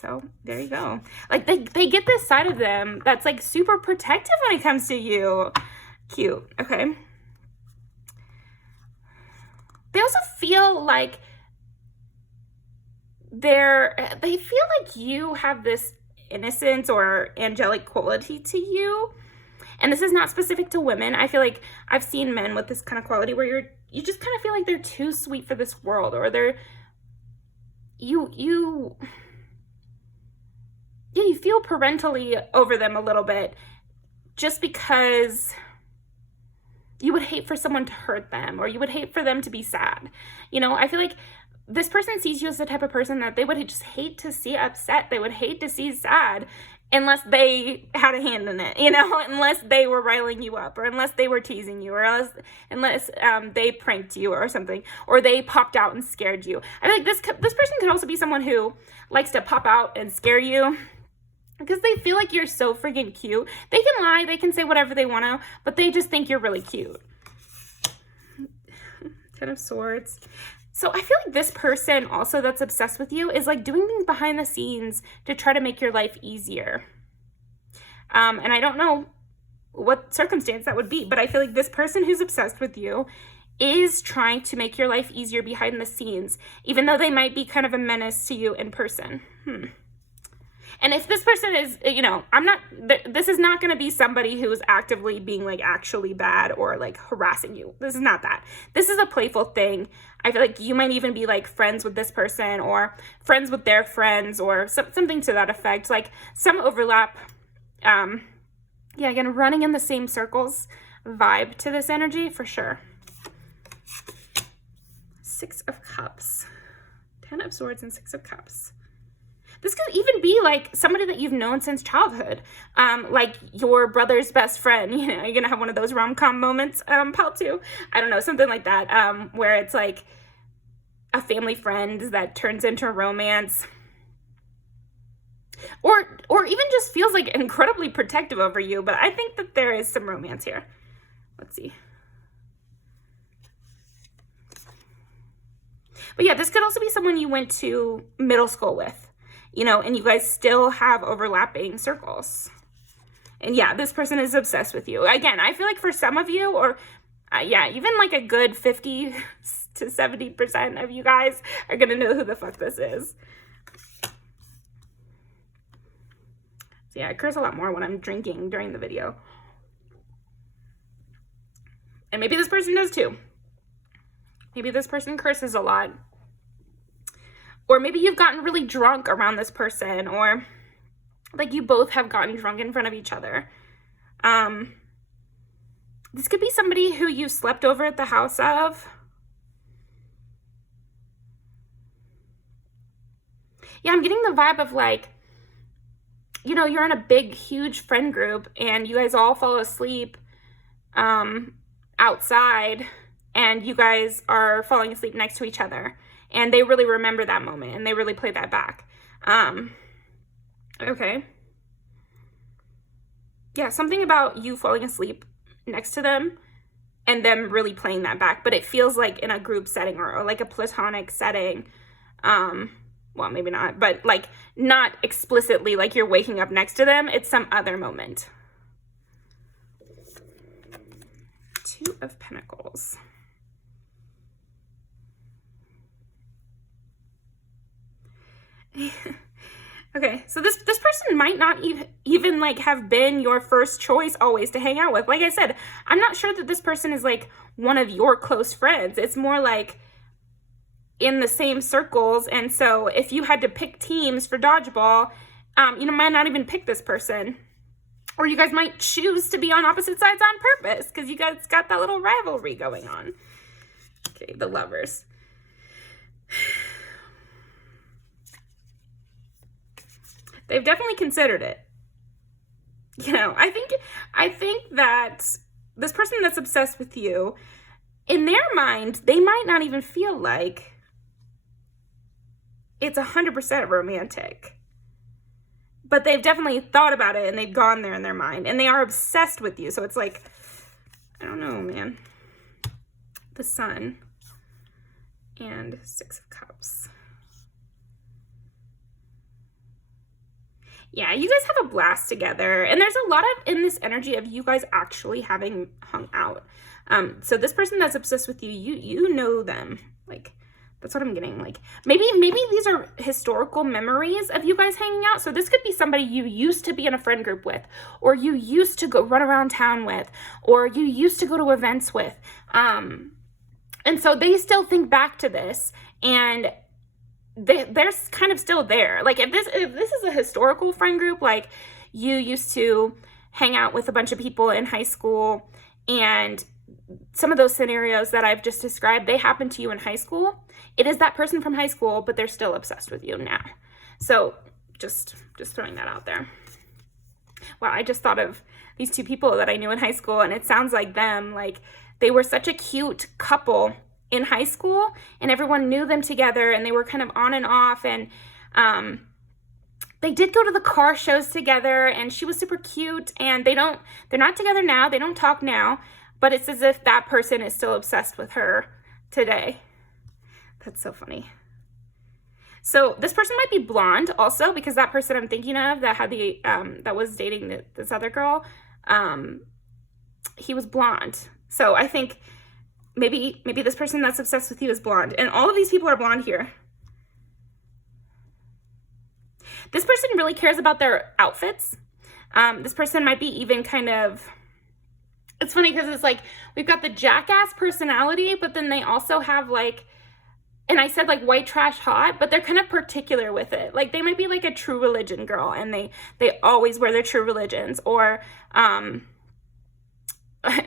So there you go. Like they get this side of them that's like super protective when it comes to you. Cute. Okay. They also feel like they feel like you have this innocence or angelic quality to you. And this is not specific to women. I feel like I've seen men with this kind of quality where you just kind of feel like they're too sweet for this world, or you feel parentally over them a little bit just because you would hate for someone to hurt them, or you would hate for them to be sad. You know, I feel like this person sees you as the type of person that they would just hate to see upset. They would hate to see sad unless they had a hand in it, you know, unless they were riling you up, or unless they were teasing you, or unless they pranked you or something, or they popped out and scared you. I feel like this person could also be someone who likes to pop out and scare you because they feel like you're so freaking cute. They can lie, they can say whatever they want to, but they just think you're really cute. Ten of Swords. So I feel like this person also that's obsessed with you is like doing things behind the scenes to try to make your life easier. And I don't know what circumstance that would be, but I feel like this person who's obsessed with you is trying to make your life easier behind the scenes, even though they might be kind of a menace to you in person. And if this person is, you know, this is not going to be somebody who is actively being like actually bad or like harassing you. This is not that. This is a playful thing. I feel like you might even be like friends with this person or friends with their friends or something to that effect. Like some overlap. Yeah, again, running in the same circles vibe to this energy for sure. 6 of Cups. 10 of Swords and 6 of Cups. This could even be like somebody that you've known since childhood, like your brother's best friend. You know, you're gonna have one of those rom-com moments, pal too. I don't know, something like that, where it's like a family friend that turns into a romance, or even just feels like incredibly protective over you. But I think that there is some romance here. Let's see. But yeah, this could also be someone you went to middle school with. You know, and you guys still have overlapping circles. And yeah, this person is obsessed with you. Again, I feel like for some of you, or yeah, even like a good 50 to 70% of you guys are going to know who the fuck this is. So yeah, I curse a lot more when I'm drinking during the video. And maybe this person does too. Maybe this person curses a lot. Or maybe you've gotten really drunk around this person, or like you both have gotten drunk in front of each other. This could be somebody who you slept over at the house of. Yeah, I'm getting the vibe of like, you know, you're in a big, huge friend group and you guys all fall asleep outside, and you guys are falling asleep next to each other. And they really remember that moment, and they really play that back. Okay. Yeah, something about you falling asleep next to them and them really playing that back. But it feels like in a group setting or like a platonic setting. Well, maybe not, but like not explicitly like you're waking up next to them. It's some other moment. 2 of Pentacles. Okay, so this person might not even like have been your first choice always to hang out with. Like I said, I'm not sure that this person is like one of your close friends. It's more like in the same circles. And so if you had to pick teams for dodgeball, you might not even pick this person. Or you guys might choose to be on opposite sides on purpose because you guys got that little rivalry going on. Okay, the Lovers. They've definitely considered it. You know, I think that this person that's obsessed with you, in their mind, they might not even feel like it's 100% romantic. But they've definitely thought about it and they've gone there in their mind. And they are obsessed with you. So it's like, I don't know, man. The Sun and 6 of Cups. Yeah, you guys have a blast together. And there's a lot of, in this energy of you guys actually having hung out. So this person that's obsessed with you, you know them. Like, that's what I'm getting. Like, maybe these are historical memories of you guys hanging out. So this could be somebody you used to be in a friend group with, or you used to go run around town with, or you used to go to events with. And so they still think back to this, and they're kind of still there. Like, if this is a historical friend group, like you used to hang out with a bunch of people in high school, and some of those scenarios that I've just described, they happened to you in high school. It is that person from high school, but they're still obsessed with you now. So just throwing that out there. Wow, I just thought of these two people that I knew in high school, and it sounds like them. Like, they were such a cute couple in high school, and everyone knew them together, and they were kind of on and off, and they did go to the car shows together, and she was super cute, and they're not together now, they don't talk now, but it's as if that person is still obsessed with her today. That's so funny. So this person might be blonde also, because that person I'm thinking of that had the that was dating this other girl, he was blonde. So I think maybe this person that's obsessed with you is blonde. And all of these people are blonde here. This person really cares about their outfits. This person might be even kind of, it's funny because it's like, we've got the jackass personality, but then they also have like, and I said like white trash hot, but they're kind of particular with it. Like, they might be like a True Religion girl, and they always wear their True Religions, or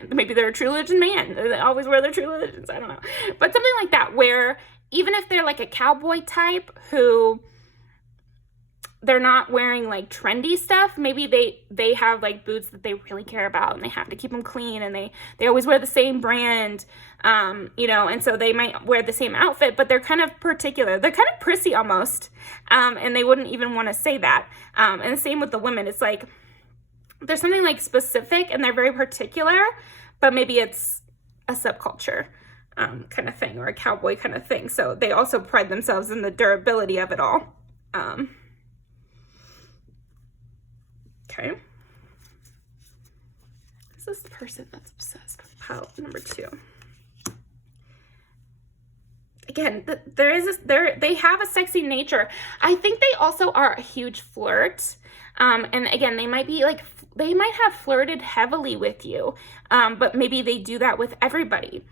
maybe they're a True Religion man. They always wear their True Religions. I don't know. But something like that, where even if they're like a cowboy type who they're not wearing like trendy stuff, maybe they have like boots that they really care about, and they have to keep them clean, and they always wear the same brand, and so they might wear the same outfit, but they're kind of particular. They're kind of prissy almost, and they wouldn't even want to say that. And the same with the women. It's like, there's something like specific, and they're very particular, but maybe it's a subculture kind of thing, or a cowboy kind of thing. So they also pride themselves in the durability of it all. Okay. This is the person that's obsessed with pile number 2. Again, they have a sexy nature. I think they also are a huge flirt. And again, they might have flirted heavily with you, but maybe they do that with everybody.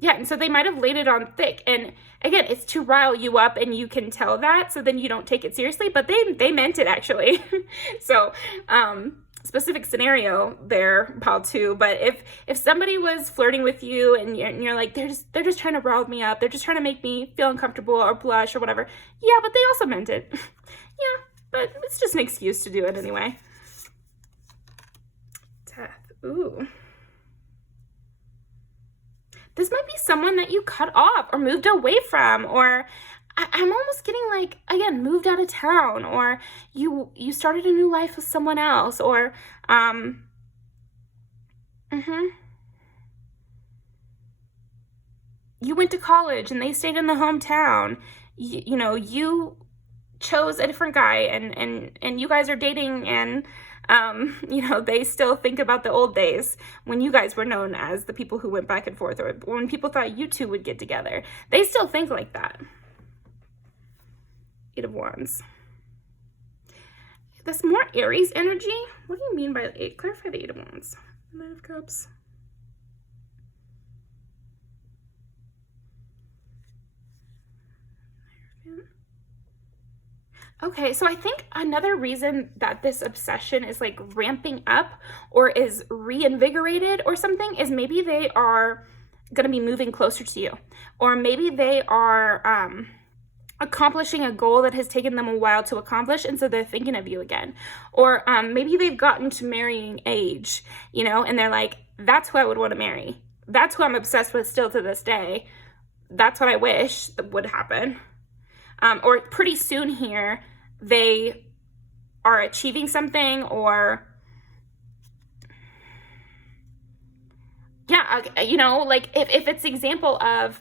Yeah, and so they might have laid it on thick. And again, it's to rile you up, and you can tell that, so then you don't take it seriously, but they meant it actually. So, specific scenario there, pile 2, but if somebody was flirting with you, and you're like, they're just trying to rile me up, they're just trying to make me feel uncomfortable or blush or whatever. Yeah, but they also meant it. Yeah, but it's just an excuse to do it anyway. Death. Ooh. This might be someone that you cut off or moved away from, or I'm almost getting like, again, moved out of town, or you started a new life with someone else, or you went to college and they stayed in the hometown. You chose a different guy, and you guys are dating, and they still think about the old days when you guys were known as the people who went back and forth, or when people thought you two would get together. They still think like that. 8 of Wands. That's more Aries energy. What do you mean by 8? Clarify the 8 of Wands. 9 of Cups. Okay, so I think another reason that this obsession is like ramping up or is reinvigorated or something is maybe they are going to be moving closer to you, or maybe they are accomplishing a goal that has taken them a while to accomplish, and so they're thinking of you again. Or maybe they've gotten to marrying age, and they're like, that's who I would want to marry. That's who I'm obsessed with still to this day. That's what I wish that would happen. Or pretty soon here, they are achieving something, or yeah, like if it's the example of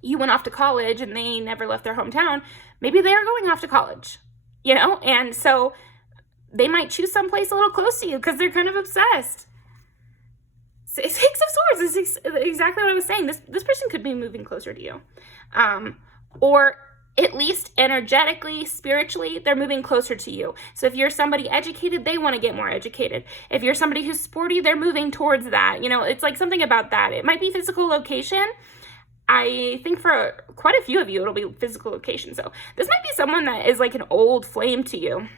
you went off to college and they never left their hometown, maybe they are going off to college, you know? And so they might choose someplace a little close to you because they're kind of obsessed. Six of Swords is exactly what I was saying. This person could be moving closer to you. Or at least energetically, spiritually, they're moving closer to you. So if you're somebody educated, they want to get more educated. If you're somebody who's sporty, they're moving towards that. You know, it's like something about that. It might be physical location. I think for quite a few of you, it'll be physical location. So this might be someone that is like an old flame to you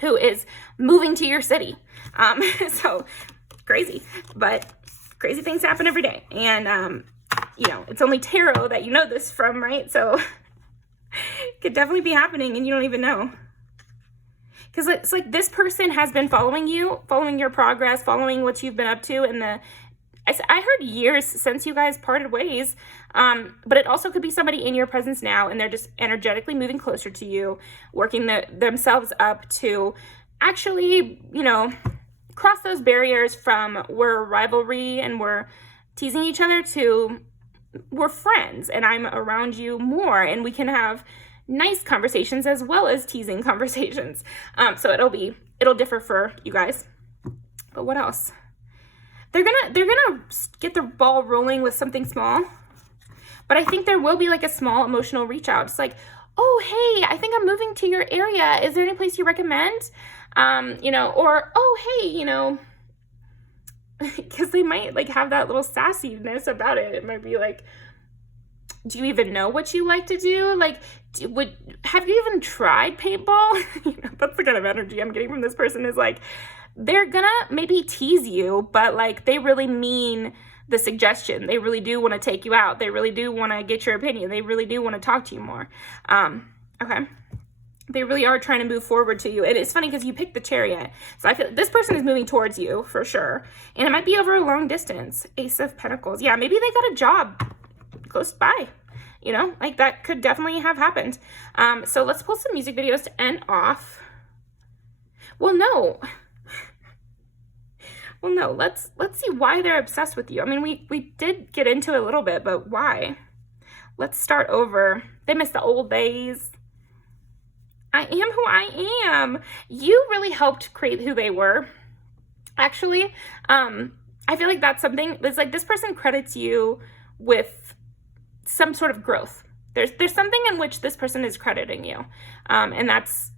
who is moving to your city. So crazy, but crazy things happen every day. And, you know, it's only tarot that you know this from, right? So it could definitely be happening and you don't even know. Because it's like this person has been following you, following your progress, following what you've been up to. And I heard years since you guys parted ways, but it also could be somebody in your presence now, and they're just energetically moving closer to you, working themselves up to actually, you know, cross those barriers from we're rivalry and we're teasing each other to we're friends and I'm around you more and we can have nice conversations as well as teasing conversations. So it'll differ for you guys. But what else? They're gonna get the ball rolling with something small, but I think there will be like a small emotional reach out. It's like, oh, hey, I think I'm moving to your area. Is there any place you recommend? You know, or, oh, hey, you know, because they might like have that little sassiness about it. It might be like, do you even know what you like to do? Like, have you even tried paintball? You know, that's the kind of energy I'm getting from this person is like, they're gonna maybe tease you, but like they really mean the suggestion. They really do want to take you out. They really do want to get your opinion. They really do want to talk to you more. Okay. They really are trying to move forward to you. And it's funny because you picked the Chariot. So I feel this person is moving towards you for sure. And it might be over a long distance. Ace of Pentacles. Yeah, maybe they got a job close by. You know, like that could definitely have happened. So let's pull some music videos to end off. Well, no. Well, no, let's see why they're obsessed with you. I mean, we did get into it a little bit, but why? Let's start over. They miss the old days. I am who I am. You really helped create who they were. Actually, I feel like that's something that's like this person credits you with some sort of growth. There's something in which this person is crediting you. And that's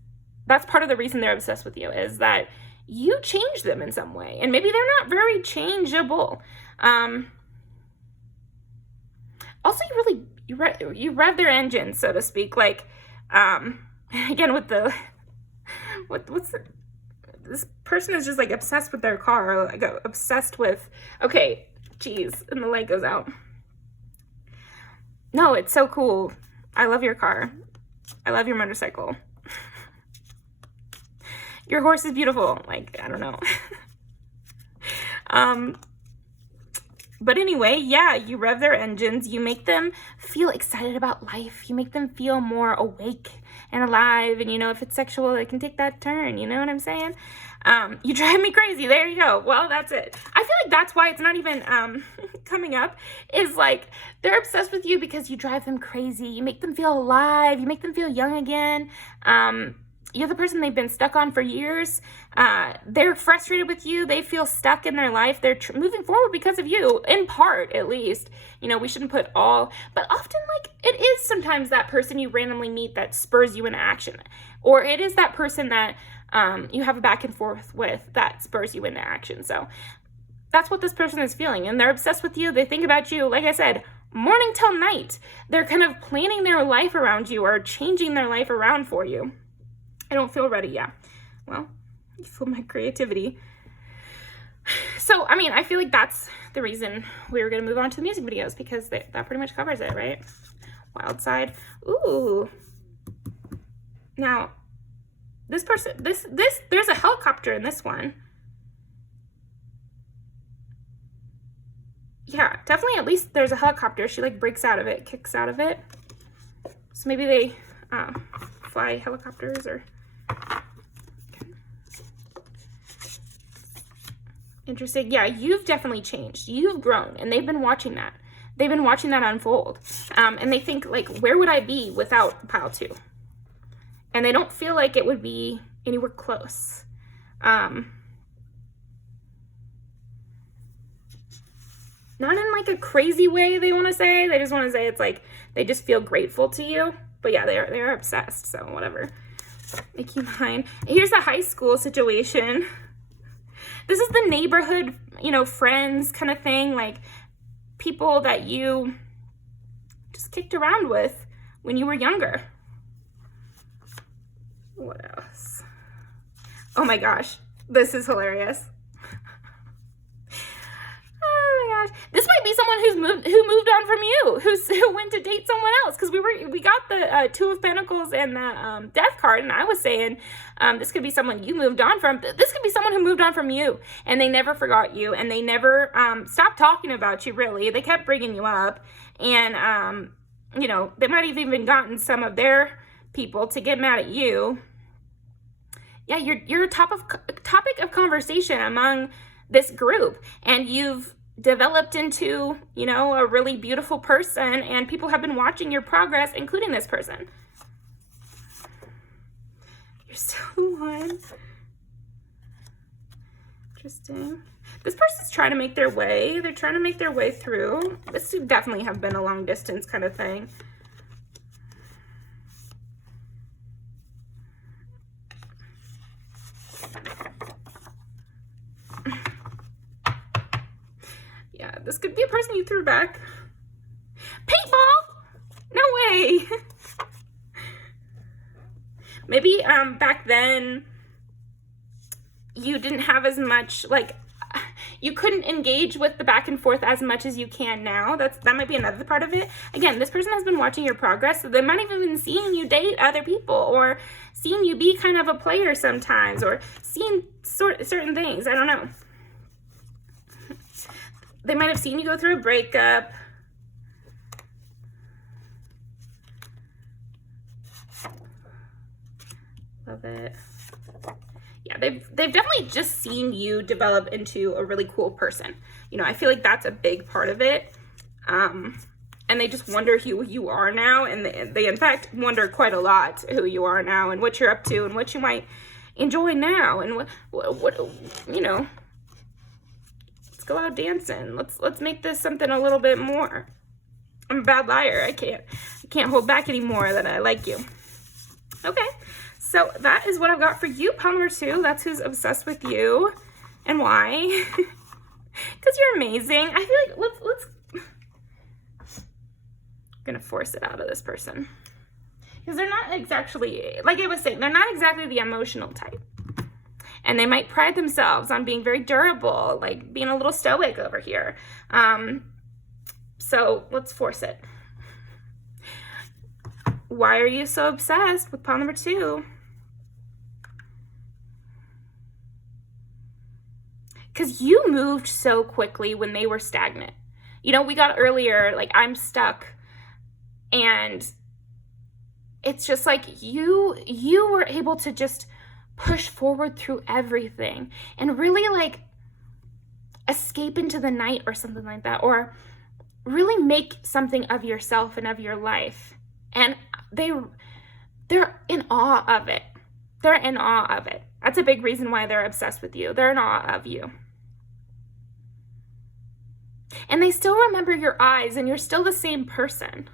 part of the reason they're obsessed with you is that you changed them in some way. And maybe they're not very changeable. Also, you rev their engine, so to speak. Like, again, with this person is just like obsessed with their car, like obsessed with, okay, geez, and the light goes out. No, it's so cool. I love your car. I love your motorcycle. Your horse is beautiful. Like, I don't know. But anyway, yeah, you rev their engines. You make them feel excited about life. You make them feel more awake and alive. And, you know, if it's sexual, it can take that turn. You know what I'm saying? You drive me crazy. There you go. Well, that's it. I feel like that's why it's not even coming up. Is like they're obsessed with you because you drive them crazy. You make them feel alive. You make them feel young again. You're the person they've been stuck on for years. They're frustrated with you. They feel stuck in their life. They're moving forward because of you, in part, at least. You know, we shouldn't put all, but often, like, it is sometimes that person you randomly meet that spurs you into action. Or it is that person that you have a back and forth with that spurs you into action. So that's what this person is feeling. And they're obsessed with you. They think about you, like I said, morning till night. They're kind of planning their life around you or changing their life around for you. I don't feel ready. Yeah. Well, you feel my creativity. So, I mean, I feel like that's the reason we were going to move on to the music videos because that pretty much covers it, right? Wild side. Ooh. Now, this person, there's a helicopter in this one. Yeah, definitely at least there's a helicopter. She like breaks out of it, kicks out of it. So maybe they fly helicopters or... Interesting. Yeah, you've definitely changed. You've grown, and they've been watching that. They've been watching that unfold. And they think, like, where would I be without pile 2? and they don't feel like it would be anywhere close. Not in like a crazy way they want to say. They just want to say it's like they just feel grateful to you. But yeah, they're obsessed, so whatever. They keep mine. Here's a high school situation. This is the neighborhood, you know, friends kind of thing, like people that you just kicked around with when you were younger. What else? Oh my gosh, this is hilarious. Oh my gosh, this might be someone who moved on from you, who went to date someone else, because we got the Two of Pentacles and the Death card, and I was saying this could be someone you moved on from. This could be someone who moved on from you, and they never forgot you, and they never stopped talking about you. Really, they kept bringing you up, and you know, they might have even gotten some of their people to get mad at you. Yeah, you're a topic of conversation among this group, and you've developed into, you know, a really beautiful person, and people have been watching your progress, including this person. You're still the one. Interesting. This person's trying to make their way. They're trying to make their way through. This would definitely have been a long distance kind of thing. Yeah, this could be a person you threw back. Paintball? No way. Maybe back then you didn't have as much, like, you couldn't engage with the back and forth as much as you can now. That might be another part of it. Again, this person has been watching your progress, so they might have even been seeing you date other people, or seeing you be kind of a player sometimes, or seeing certain things. I don't know. They might have seen you go through a breakup. Love it. Yeah, they've definitely just seen you develop into a really cool person. You know, I feel like that's a big part of it. And they just wonder who you are now, and they in fact wonder quite a lot who you are now, and what you're up to, and what you might enjoy now, and what you know. Let's go out dancing. Let's make this something a little bit more. I'm a bad liar. I can't hold back anymore that I like you. Okay. So that is what I've got for you, pile number 2. That's who's obsessed with you, and why. Because you're amazing. I feel like let's I'm gonna force it out of this person, because they're not exactly, like I was saying, they're not exactly the emotional type, and they might pride themselves on being very durable, like being a little stoic over here. So let's force it. Why are you so obsessed with pile number 2? Because you moved so quickly when they were stagnant. You know, we got earlier, like, I'm stuck. And it's just like you were able to just push forward through everything and really, like, escape into the night or something like that, or really make something of yourself and of your life. And they're in awe of it. They're in awe of it. That's a big reason why they're obsessed with you. They're in awe of you. And they still remember your eyes, and you're still the same person.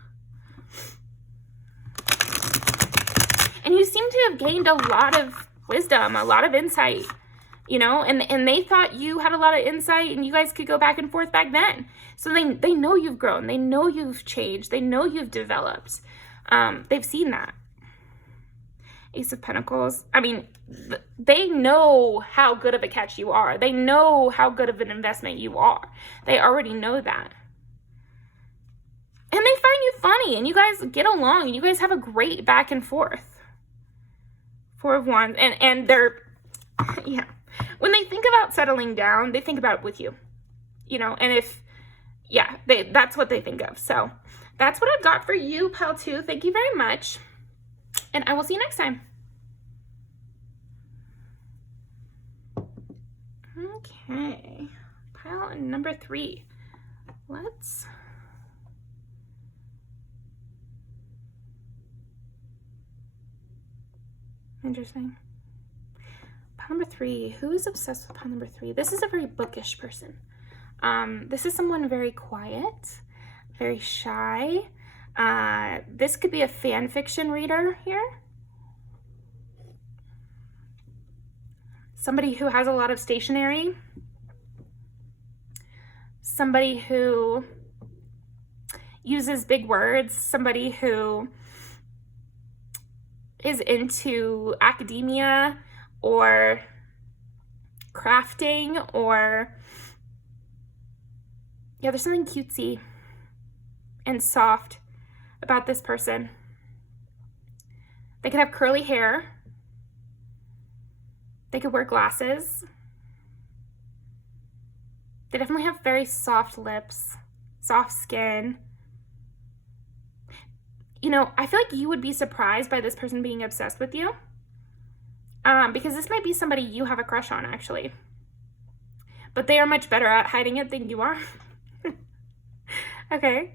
And you seem to have gained a lot of wisdom, a lot of insight, you know, and they thought you had a lot of insight, and you guys could go back and forth back then. So they know you've grown. They know you've changed. They know you've developed. They've seen that. Ace of Pentacles. I mean, they know how good of a catch you are. They know how good of an investment you are. They already know that. And they find you funny, and you guys get along, and you guys have a great back and forth. 4 of Wands. And they're, yeah. When they think about settling down, they think about it with you. You know, and if, yeah, that's what they think of. So that's what I've got for you, pile 2. Thank you very much. And I will see you next time. Okay, pile number 3. Let's Interesting. Pile number 3. Who is obsessed with pile number 3? This is a very bookish person. This is someone very quiet, very shy. This could be a fan fiction reader here. Somebody who has a lot of stationery. Somebody who uses big words. Somebody who is into academia or crafting, or yeah, there's something cutesy and soft about this person. They could have curly hair. They could wear glasses. They definitely have very soft lips, soft skin. You know, I feel like you would be surprised by this person being obsessed with you. Because this might be somebody you have a crush on, actually. But they are much better at hiding it than you are. Okay,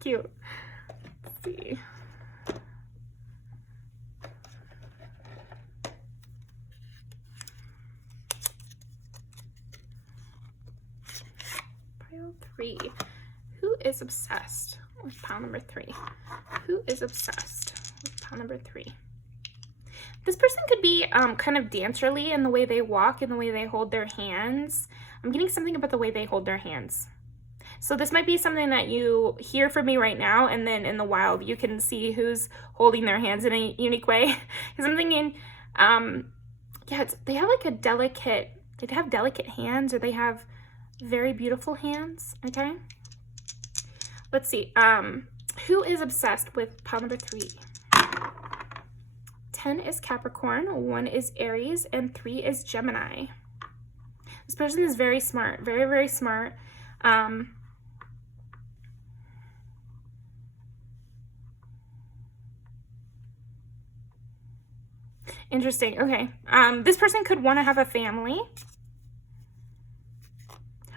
cute. Let's see. Pile 3. Who is obsessed with pile number 3? Who is obsessed with pile number 3? This person could be kind of dancerly in the way they walk, in the way they hold their hands. I'm getting something about the way they hold their hands. So this might be something that you hear from me right now, and then in the wild you can see who's holding their hands in a unique way. Because I'm thinking, yeah, they have like they have delicate hands, or they have very beautiful hands, okay? Let's see, who is obsessed with pile number 3? 10 is Capricorn, 1 is Aries, and 3 is Gemini. This person is very smart, very, very smart. Interesting, okay. This person could want to have a family,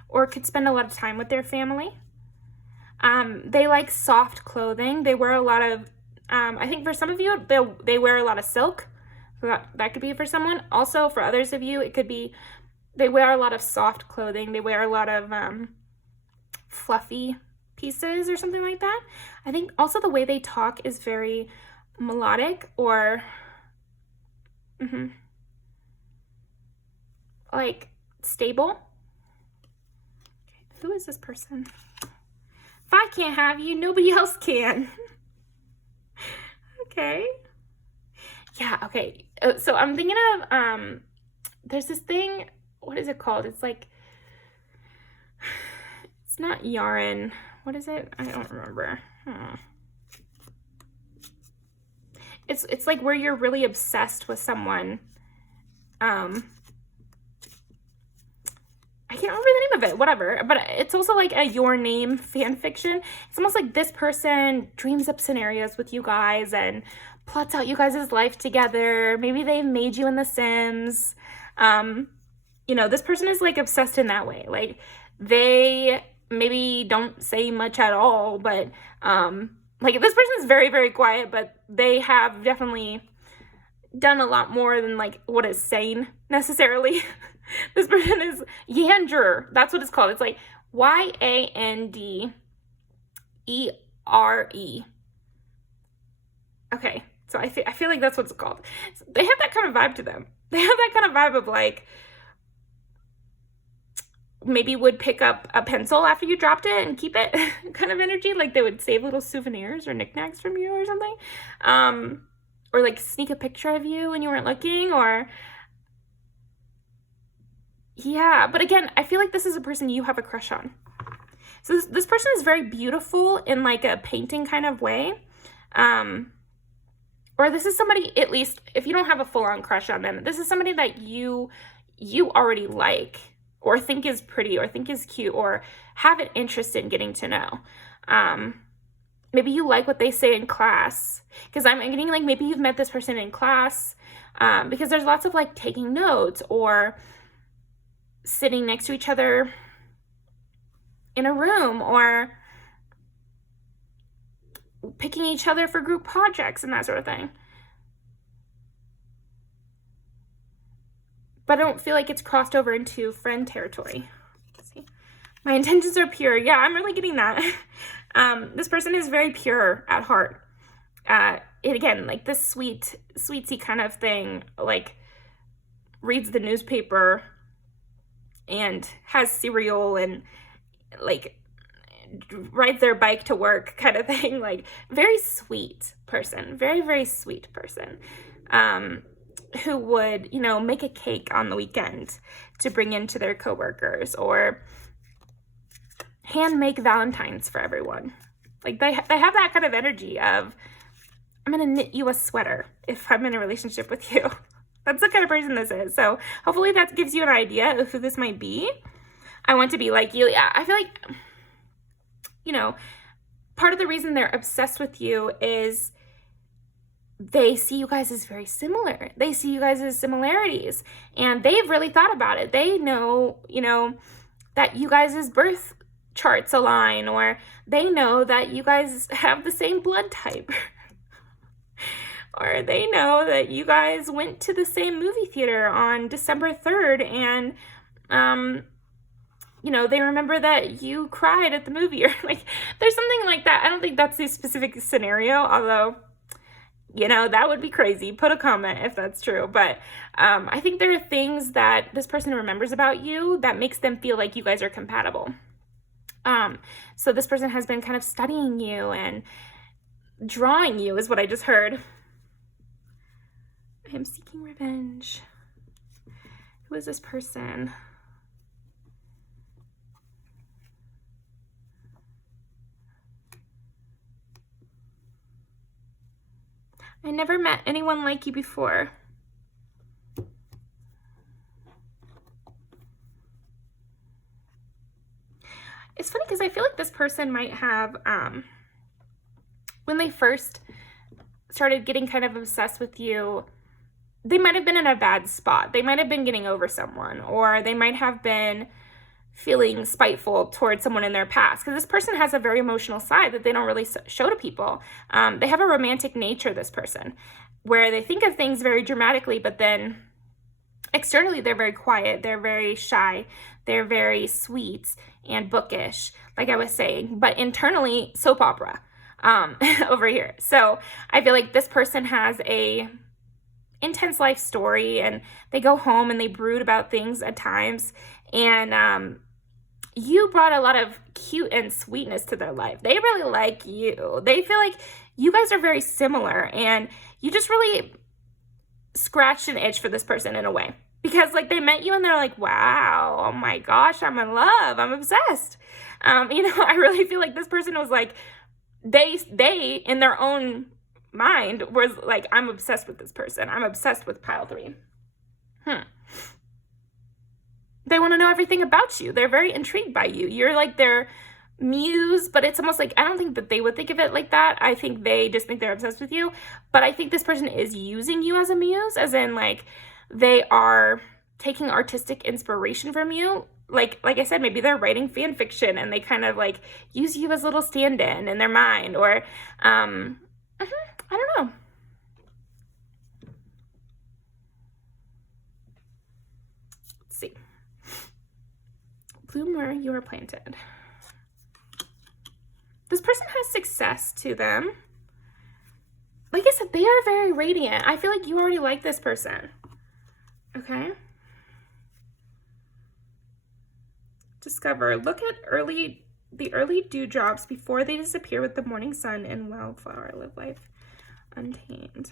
or could spend a lot of time with their family. They like soft clothing. They wear a lot of, I think for some of you, they wear a lot of silk. So that could be for someone. Also, for others of you, it could be they wear a lot of soft clothing. They wear a lot of fluffy pieces or something like that. I think also the way they talk is very melodic, or like stable. Okay, who is this person? If I can't have you, nobody else can. Okay. Yeah, okay. So I'm thinking of, there's this thing, what is it called? It's like, it's not yarn. What is it? I don't remember. It's like where you're really obsessed with someone. I can't remember the name of it, whatever. But it's also like a Your Name fan fiction. It's almost like this person dreams up scenarios with you guys and plots out you guys' life together. Maybe they made you in The Sims. You know, this person is like obsessed in that way. Like they maybe don't say much at all, but like this person is very, very quiet, but they have definitely done a lot more than like what is sane necessarily. This person is Yandere. That's what it's called. It's like Yandere. Okay, so I feel like that's what it's called. So they have that kind of vibe to them. They have that kind of vibe of like, maybe would pick up a pencil after you dropped it and keep it kind of energy. Like they would save little souvenirs or knickknacks from you or something. Or like sneak a picture of you when you weren't looking, or yeah. But again, I feel like this is a person you have a crush on. So this person is very beautiful in like a painting kind of way. Or this is somebody, at least if you don't have a full-on crush on them, this is somebody that you already like, or think is pretty, or think is cute, or have an interest in getting to know. Maybe you like what they say in class, because I'm getting like maybe you've met this person in class, because there's lots of like taking notes or sitting next to each other in a room, or picking each other for group projects and that sort of thing. but I don't feel like it's crossed over into friend territory. Let's see. My intentions are pure. Yeah, I'm really getting that. This person is very pure at heart. It again, like this sweetie kind of thing, like reads the newspaper and has cereal and like rides their bike to work kind of thing. Like very sweet person, very, very sweet person, who would, you know, make a cake on the weekend to bring into their coworkers, or hand make Valentines for everyone. Like they have that kind of energy of, I'm going to knit you a sweater if I'm in a relationship with you. That's the kind of person this is. So hopefully that gives you an idea of who this might be. I want to be like you. Yeah, I feel like, you know, part of the reason they're obsessed with you is they see you guys as very similar. They see you guys as similarities, and they've really thought about it. They know, you know, that you guys' birth charts align, or they know that you guys have the same blood type. Or they know that you guys went to the same movie theater on December 3rd, and, you know, they remember that you cried at the movie, or like, there's something like that. I don't think that's the specific scenario, although, you know, that would be crazy. Put a comment if that's true. But I think there are things that this person remembers about you that makes them feel like you guys are compatible. So this person has been kind of studying you and drawing you, is what I just heard. I am seeking revenge. Who is this person? I never met anyone like you before. It's funny because I feel like this person might have, when they first started getting kind of obsessed with you, they might have been in a bad spot. They might have been getting over someone, or they might have been feeling spiteful towards someone in their past, because this person has a very emotional side that they don't really show to people. They have a romantic nature, this person, where they think of things very dramatically, but then externally they're very quiet, they're very shy, they're very sweet and bookish, like I was saying, but internally soap opera over here. So I feel like this person has a intense life story, and they go home and they brood about things at times, and you brought a lot of cute and sweetness to their life. They really like you. They feel like you guys are very similar, and you just really scratched an itch for this person in a way, because like they met you and they're like, wow, oh my gosh, I'm in love, I'm obsessed. You know, I really feel like this person was like, they in their own mind was like, I'm obsessed with this person. I'm obsessed with pile 3. They want to know everything about you. They're very intrigued by you. You're like their muse, but it's almost like, I don't think that they would think of it like that. I think they just think they're obsessed with you. But I think this person is using you as a muse, as in like they are taking artistic inspiration from you. Like I said, maybe they're writing fan fiction and they kind of like use you as a little stand-in in their mind, or I don't know. Let's see. Bloom where you are planted. This person has success to them. Like I said, they are very radiant. I feel like you already like this person. Okay. Discover. Look at the early dewdrops before they disappear with the morning sun, and wildflower. Live life untamed.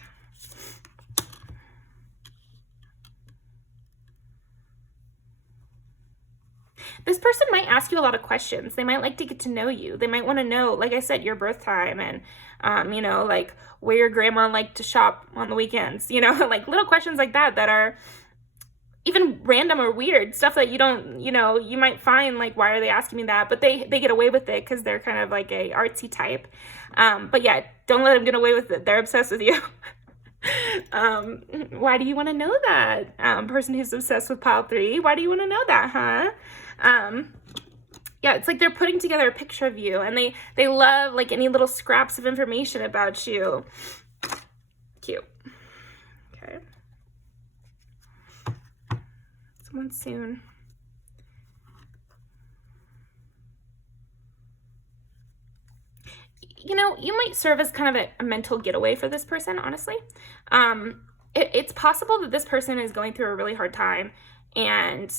This person might ask you a lot of questions. They might like to get to know you. They might want to know, like I said, your birth time, and you know, like where your grandma liked to shop on the weekends, you know, like little questions like that that are even random or weird stuff that you don't, you know, you might find like, why are they asking me that? But they get away with it because they're kind of like a artsy type. But yeah, don't let them get away with it. They're obsessed with you. Why do you want to know that? Person who's obsessed with pile 3, why do you want to know that, huh? Yeah, it's like they're putting together a picture of you, and they love like any little scraps of information about you. Cute. Okay. someone soon. You know, you might serve as kind of a mental getaway for this person, honestly. It's possible that this person is going through a really hard time, and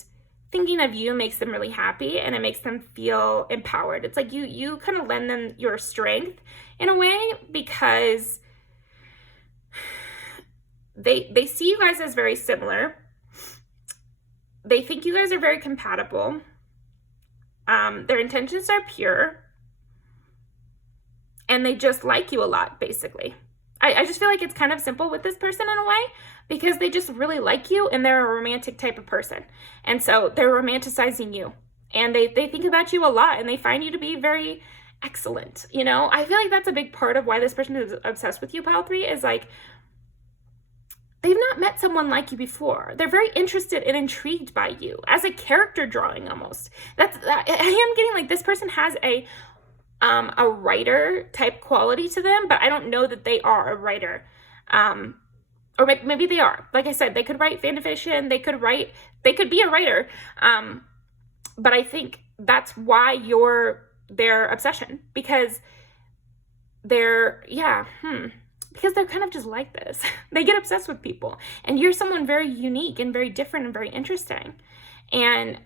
thinking of you makes them really happy, and it makes them feel empowered. It's like you kind of lend them your strength in a way, because they see you guys as very similar. They think you guys are very compatible. Their intentions are pure. And they just like you a lot, basically. I just feel like it's kind of simple with this person in a way, because they just really like you, and they're a romantic type of person. And so they're romanticizing you, and they think about you a lot, and they find you to be very excellent. You know, I feel like that's a big part of why this person is obsessed with you, pile 3, is like, they've not met someone like you before. They're very interested and intrigued by you as a character drawing almost. I am getting like this person has a writer type quality to them, but I don't know that they are a writer. Or maybe they are. Like I said, they could write fan fiction, they could be a writer. But I think that's why you're their obsession, because because they're kind of just like this. They get obsessed with people, and you're someone very unique and very different and very interesting. And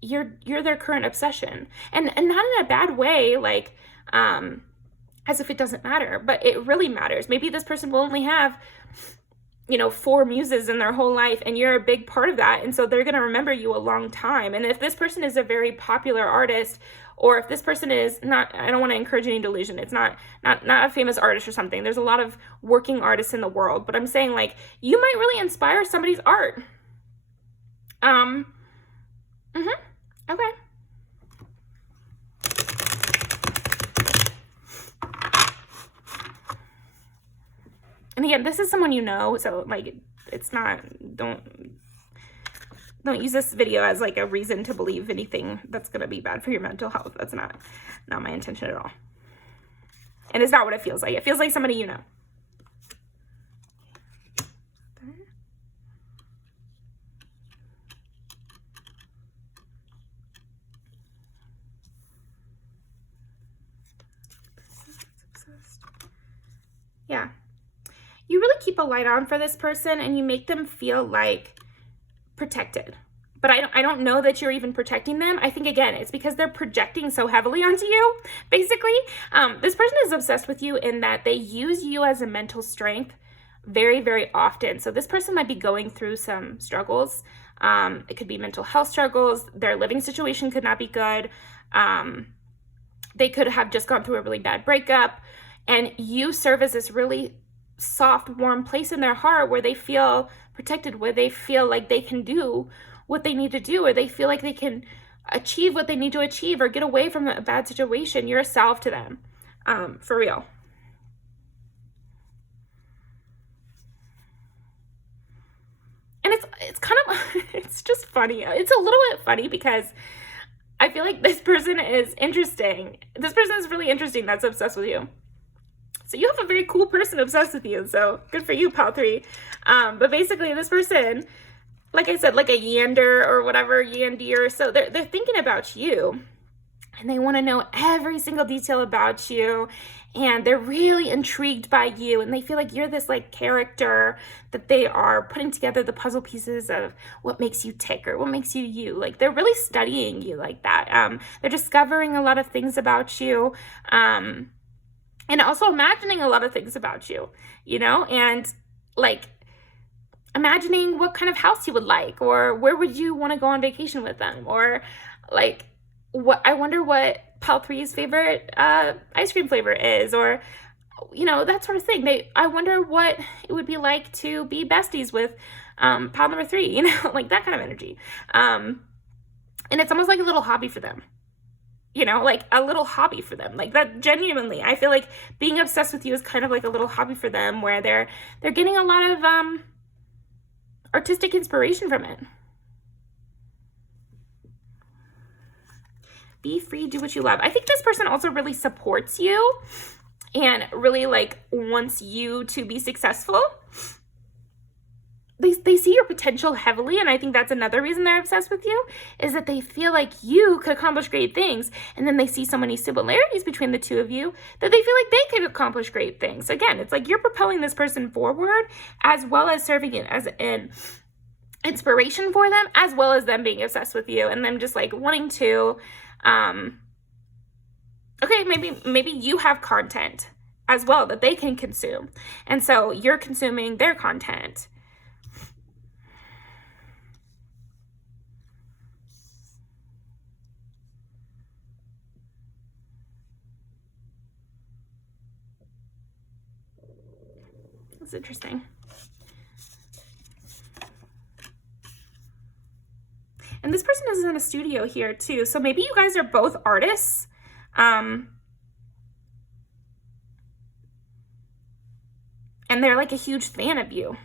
you're their current obsession, and not in a bad way, like as if it doesn't matter, but it really matters. Maybe this person will only have 4 muses in their whole life, and you're a big part of that, and so they're going to remember you a long time. And if this person is a very popular artist, or if this person is not, I don't want to encourage any delusion, it's not a famous artist or something. There's a lot of working artists in the world, but I'm saying, like, you might really inspire somebody's art. Okay. And again, this is someone you know, so like, it's not, don't use this video as like a reason to believe anything that's going to be bad for your mental health. That's not my intention at all. And it's not what it feels like. It feels like somebody you know. Yeah. You really keep a light on for this person, and you make them feel like protected. But I don't know that you're even protecting them. I think, again, it's because they're projecting so heavily onto you, basically. This person is obsessed with you in that they use you as a mental strength very, very often. So this person might be going through some struggles. It could be mental health struggles. Their living situation could not be good. They could have just gone through a really bad breakup. And you serve as this really soft, warm place in their heart where they feel protected, where they feel like they can do what they need to do, or they feel like they can achieve what they need to achieve, or get away from a bad situation. You're a salve to them, for real. And it's kind of, it's just funny. It's a little bit funny because I feel like this person is interesting. This person is really interesting that's obsessed with you. So you have a very cool person obsessed with you. So good for you, pile 3. But basically this person, like I said, like a yander or whatever, yandier. So they're thinking about you, and they want to know every single detail about you. And they're really intrigued by you, and they feel like you're this like character that they are putting together the puzzle pieces of what makes you tick or what makes you you. Like, they're really studying you like that. They're discovering a lot of things about you. And also imagining a lot of things about you, and like imagining what kind of house you would like, or where would you want to go on vacation with them, or like I wonder what pile 3's favorite ice cream flavor is, or that sort of thing. I wonder what it would be like to be besties with pile number 3, like that kind of energy. And it's almost like a little hobby for them. Like a little hobby for them. Like that, genuinely, I feel like being obsessed with you is kind of like a little hobby for them, where they're getting a lot of artistic inspiration from it. Be free, do what you love. I think this person also really supports you and really like wants you to be successful. They they see your potential heavily, and I think that's another reason they're obsessed with you, is that they feel like you could accomplish great things, and then they see so many similarities between the two of you that they feel like they could accomplish great things. Again, it's like you're propelling this person forward, as well as serving it as an inspiration for them, as well as them being obsessed with you, and them just like wanting to, okay, maybe you have content as well that they can consume, and so you're consuming their content. That's interesting. And this person is in a studio here too, so maybe you guys are both artists. And they're like a huge fan of you,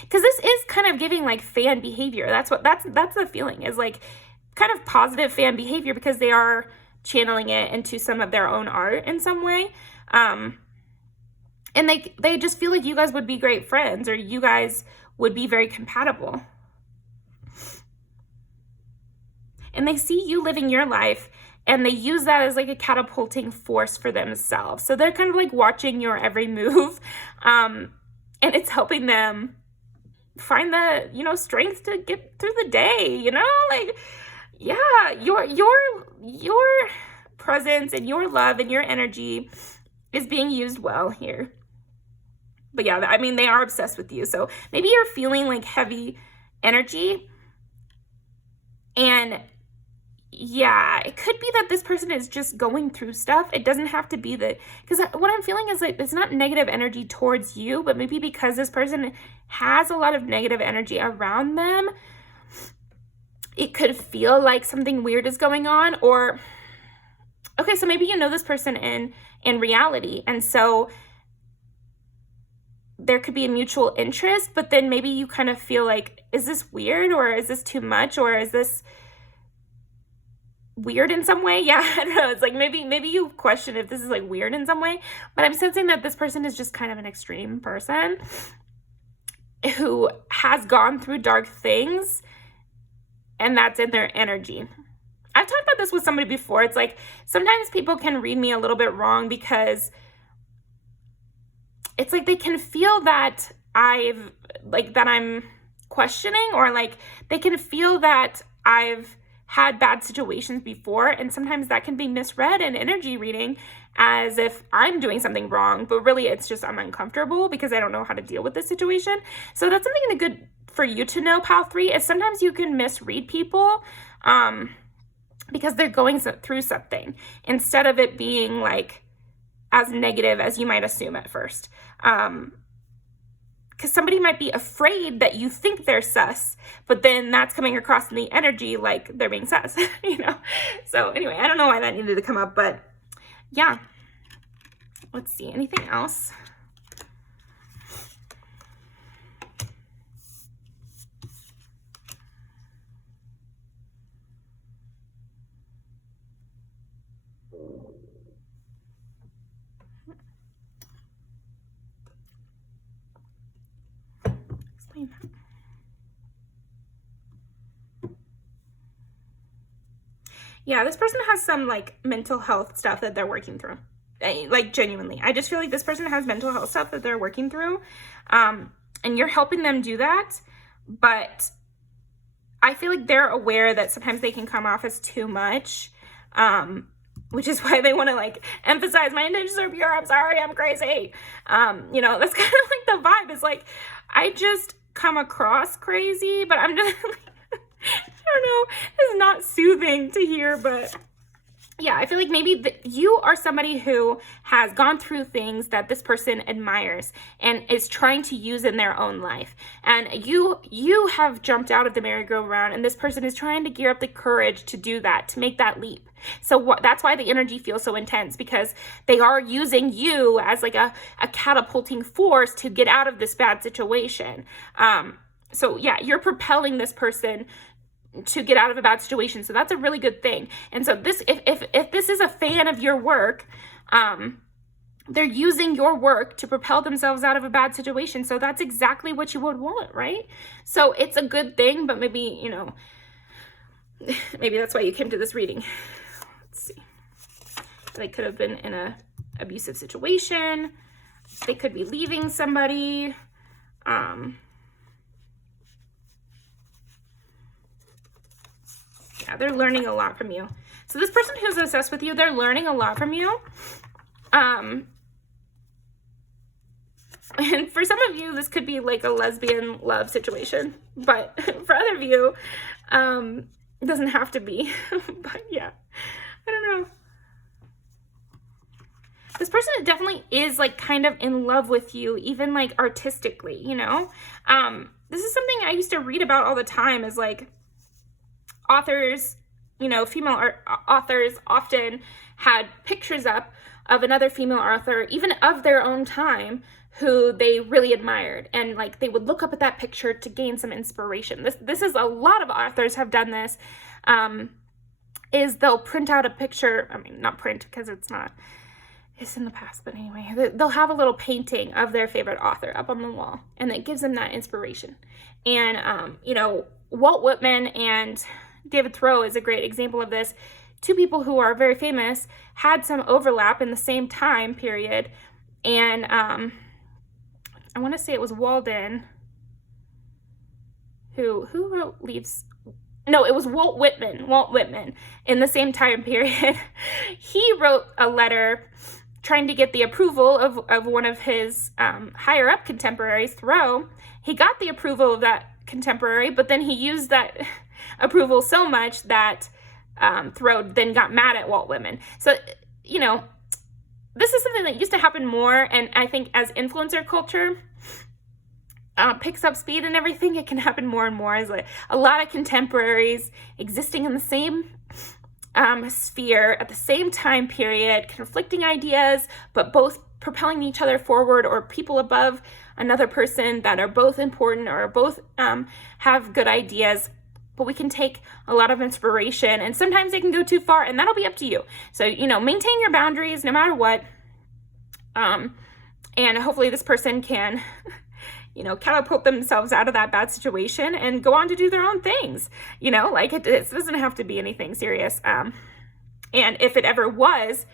because this is kind of giving like fan behavior. That's the feeling, is like kind of positive fan behavior, because they are channeling it into some of their own art in some way. And they just feel like you guys would be great friends, or you guys would be very compatible. And they see you living your life, and they use that as like a catapulting force for themselves. So they're kind of like watching your every move. And it's helping them find the, strength to get through the day, like, yeah, your presence and your love and your energy is being used well here. But yeah, I mean, they are obsessed with you. So maybe you're feeling like heavy energy, and yeah, it could be that this person is just going through stuff. It doesn't have to be because what I'm feeling is like it's not negative energy towards you, but maybe because this person has a lot of negative energy around them, it could feel like something weird is going on. Or, okay, so maybe you know this person in reality, and so there could be a mutual interest, but then maybe you kind of feel like, is this weird, or is this too much, or is this weird in some way? Yeah, I don't know. It's like maybe you question if this is like weird in some way, but I'm sensing that this person is just kind of an extreme person who has gone through dark things, and that's in their energy. I've talked about this with somebody before. It's like sometimes people can read me a little bit wrong, because it's like they can feel that I'm questioning, or like they can feel that I've had bad situations before, and sometimes that can be misread in energy reading as if I'm doing something wrong, but really it's just I'm uncomfortable because I don't know how to deal with this situation. So that's something good for you to know, Pal 3, is sometimes you can misread people because they're going through something, instead of it being like as negative as you might assume at first. Because somebody might be afraid that you think they're sus, but then that's coming across in the energy like they're being sus, So anyway, I don't know why that needed to come up, but yeah. Let's see, anything else? Yeah, this person has some like mental health stuff that they're working through. Like genuinely, I just feel like this person has mental health stuff that they're working through, and you're helping them do that. But I feel like they're aware that sometimes they can come off as too much, which is why they want to like emphasize my intentions are pure. I'm sorry, I'm crazy. That's kind of like the vibe. Is like I just come across crazy, but I'm just like, I don't know, it's not soothing to hear, but yeah, I feel like maybe you are somebody who has gone through things that this person admires and is trying to use in their own life. And you have jumped out of the merry-go-round, and this person is trying to gear up the courage to do that, to make that leap. So that's why the energy feels so intense, because they are using you as like a catapulting force to get out of this bad situation. So yeah, you're propelling this person to get out of a bad situation. So that's a really good thing. And so this, if this is a fan of your work, they're using your work to propel themselves out of a bad situation. So that's exactly what you would want, right? So it's a good thing, but maybe, you know, maybe that's why you came to this reading. Let's see. They could have been in a abusive situation. They could be leaving somebody. Yeah, they're learning a lot from you. So this person who's obsessed with you, they're learning a lot from you. And for some of you, this could be like a lesbian love situation, but for other of you, it doesn't have to be. But yeah, I don't know. This person definitely is like kind of in love with you, even like artistically, you know? This is something I used to read about all the time, is like authors, you know, female authors often had pictures up of another female author, even of their own time, who they really admired, and like they would look up at that picture to gain some inspiration. This is, a lot of authors have done this, is they'll print out a picture, I mean, not print because it's in the past, but anyway, they'll have a little painting of their favorite author up on the wall, and it gives them that inspiration. And, you know, Walt Whitman and David Thoreau is a great example of this. Two people who are very famous had some overlap in the same time period, and I want to say it was Walden who wrote Leaves. No, it was Walt Whitman in the same time period. He wrote a letter trying to get the approval of one of his higher up contemporaries, Thoreau. He got the approval of that contemporary, but then he used that approval so much that Thoreau then got mad at Walt Whitman. So, you know, this is something that used to happen more, and I think as influencer culture picks up speed and everything, it can happen more and more, as like a lot of contemporaries existing in the same sphere at the same time period, conflicting ideas, but both propelling each other forward, or people above another person that are both important or both have good ideas. But we can take a lot of inspiration, and sometimes they can go too far, and that'll be up to you. So, you know, maintain your boundaries no matter what. And hopefully this person can, you know, catapult themselves out of that bad situation and go on to do their own things. You know, like it doesn't have to be anything serious. And if it ever was,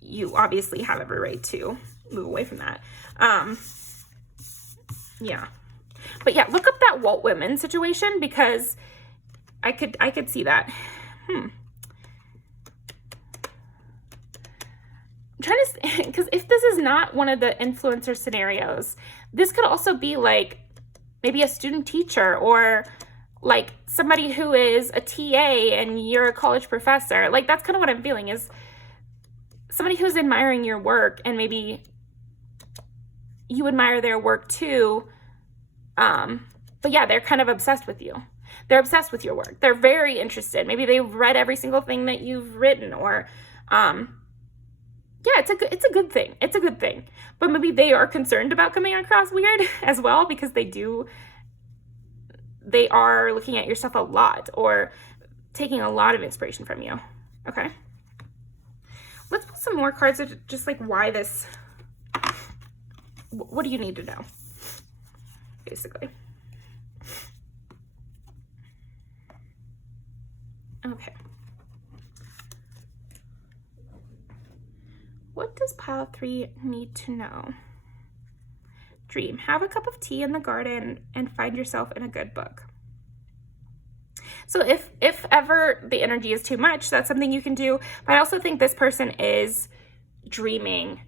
you obviously have every right to move away from that. Yeah. But yeah, look up that Walt Whitman situation, because I could see that. I'm trying to, because if this is not one of the influencer scenarios, this could also be like maybe a student teacher, or like somebody who is a TA and you're a college professor. Like that's kind of what I'm feeling, is somebody who's admiring your work, and maybe you admire their work too. But yeah, they're kind of obsessed with you. They're obsessed with your work. They're very interested. Maybe they've read every single thing that you've written, or yeah, it's a good thing. It's a good thing. But maybe they are concerned about coming across weird as well, because they are looking at your stuff a lot, or taking a lot of inspiration from you. Okay. Let's put some more cards of just like why this, what do you need to know, basically. Okay. What does pile 3 need to know? Dream. Have a cup of tea in the garden and find yourself in a good book. So if ever the energy is too much, that's something you can do. But I also think this person is dreaming,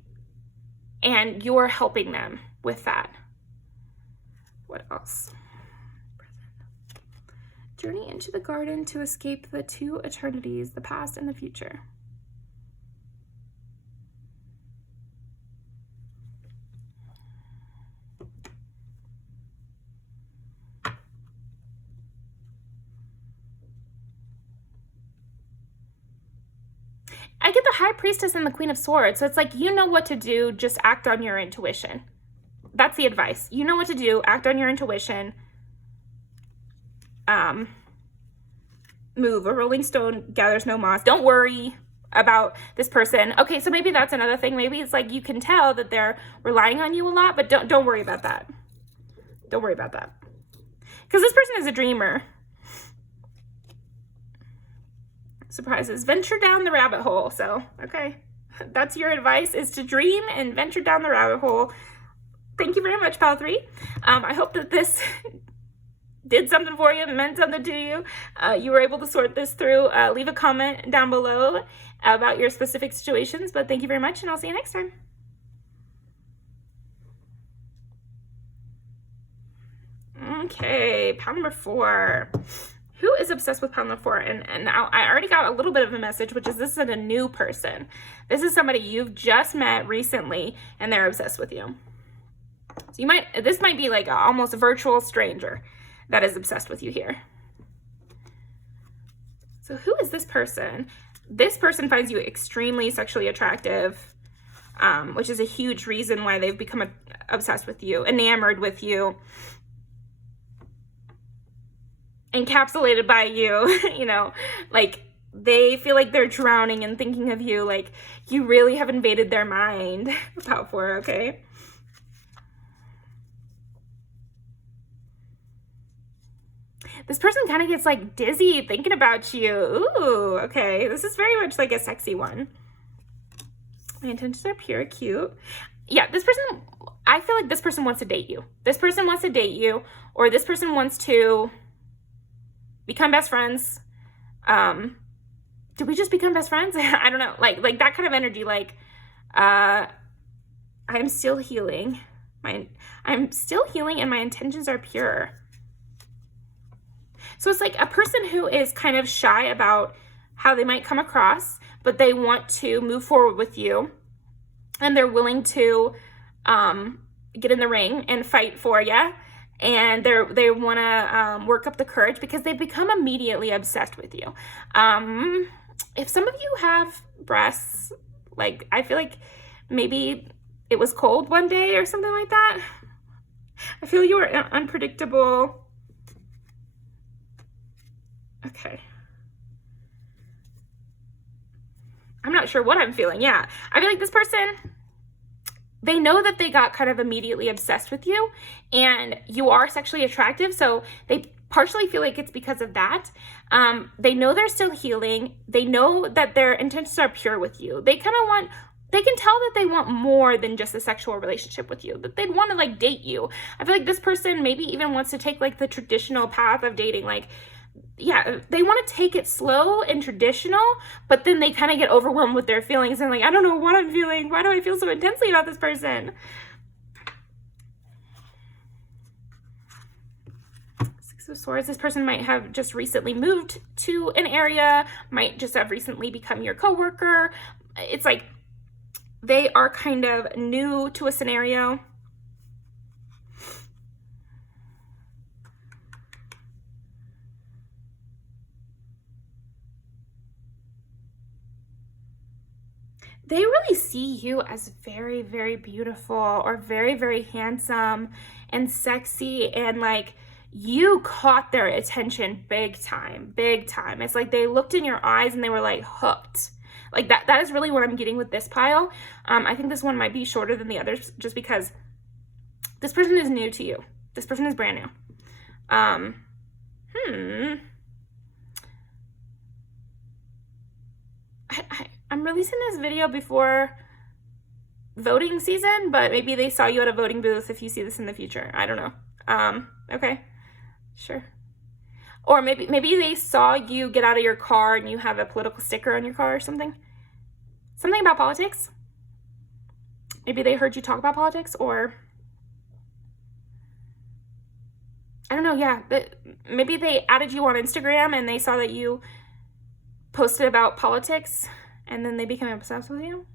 and you're helping them with that. What else? Journey into the garden to escape the two eternities, the past and the future. I get the High Priestess and the Queen of Swords. So it's like, you know what to do, just act on your intuition. That's the advice. You know what to do, act on your intuition. Move. A rolling stone gathers no moss. Don't worry. about this person. Okay, so maybe that's another thing. Maybe it's like you can tell that they're relying on you a lot, but don't worry about that. Don't worry about that. Because this person is a dreamer. Surprises. Venture down the rabbit hole. So, okay. That's your advice, is to dream and venture down the rabbit hole. Thank you very much, Pile 3. I hope that this did something for you, meant something to you. You were able to sort this through. Leave a comment down below about your specific situations. But thank you very much, and I'll see you next time. Okay, pile number 4. Who is obsessed with pile number 4? And now I already got a little bit of a message, which is this is a new person. This is somebody you've just met recently, and they're obsessed with you. So this might be like almost a virtual stranger that is obsessed with you here. So who is this person? This person finds you extremely sexually attractive, which is a huge reason why they've become obsessed with you, enamored with you, encapsulated by you, you know, like they feel like they're drowning and thinking of you, like you really have invaded their mind. Pile 4, okay? This person kind of gets like dizzy thinking about you. Ooh, okay. This is very much like a sexy one. My intentions are pure, cute. Yeah, this person, I feel like this person wants to date you. This person wants to date you, or this person wants to become best friends. Did we just become best friends? I don't know. Like that kind of energy, like, I'm still healing. I'm still healing and my intentions are pure. So it's like a person who is kind of shy about how they might come across, but they want to move forward with you, and they're willing to get in the ring and fight for you. And they want to work up the courage because they've become immediately obsessed with you. If some of you have breasts, like I feel like maybe it was cold one day or something like that. I feel you are unpredictable. Okay. I'm not sure what I'm feeling. Yeah. I feel like this person, they know that they got kind of immediately obsessed with you and you are sexually attractive. So they partially feel like it's because of that. They know they're still healing. They know that their intentions are pure with you. They kind of want, they can tell that they want more than just a sexual relationship with you, that they'd want to like date you. I feel like this person maybe even wants to take like the traditional path of dating. Like, yeah, they want to take it slow and traditional, but then they kind of get overwhelmed with their feelings and like, I don't know what I'm feeling. Why do I feel so intensely about this person? Six of Swords. This person might have just recently moved to an area, might just have recently become your coworker. It's like they are kind of new to a scenario. They really see you as very, very beautiful or very, very handsome and sexy, and like you caught their attention big time, big time. It's like they looked in your eyes and they were like hooked. Like that is really what I'm getting with this pile. I think this one might be shorter than the others just because this person is new to you. This person is brand new. I'm releasing this video before voting season, but maybe they saw you at a voting booth if you see this in the future. I don't know. Okay, sure. Or maybe they saw you get out of your car and you have a political sticker on your car or something. Something about politics. Maybe they heard you talk about politics, or I don't know, yeah. Maybe they added you on Instagram and they saw that you posted about politics and then they became obsessed with you.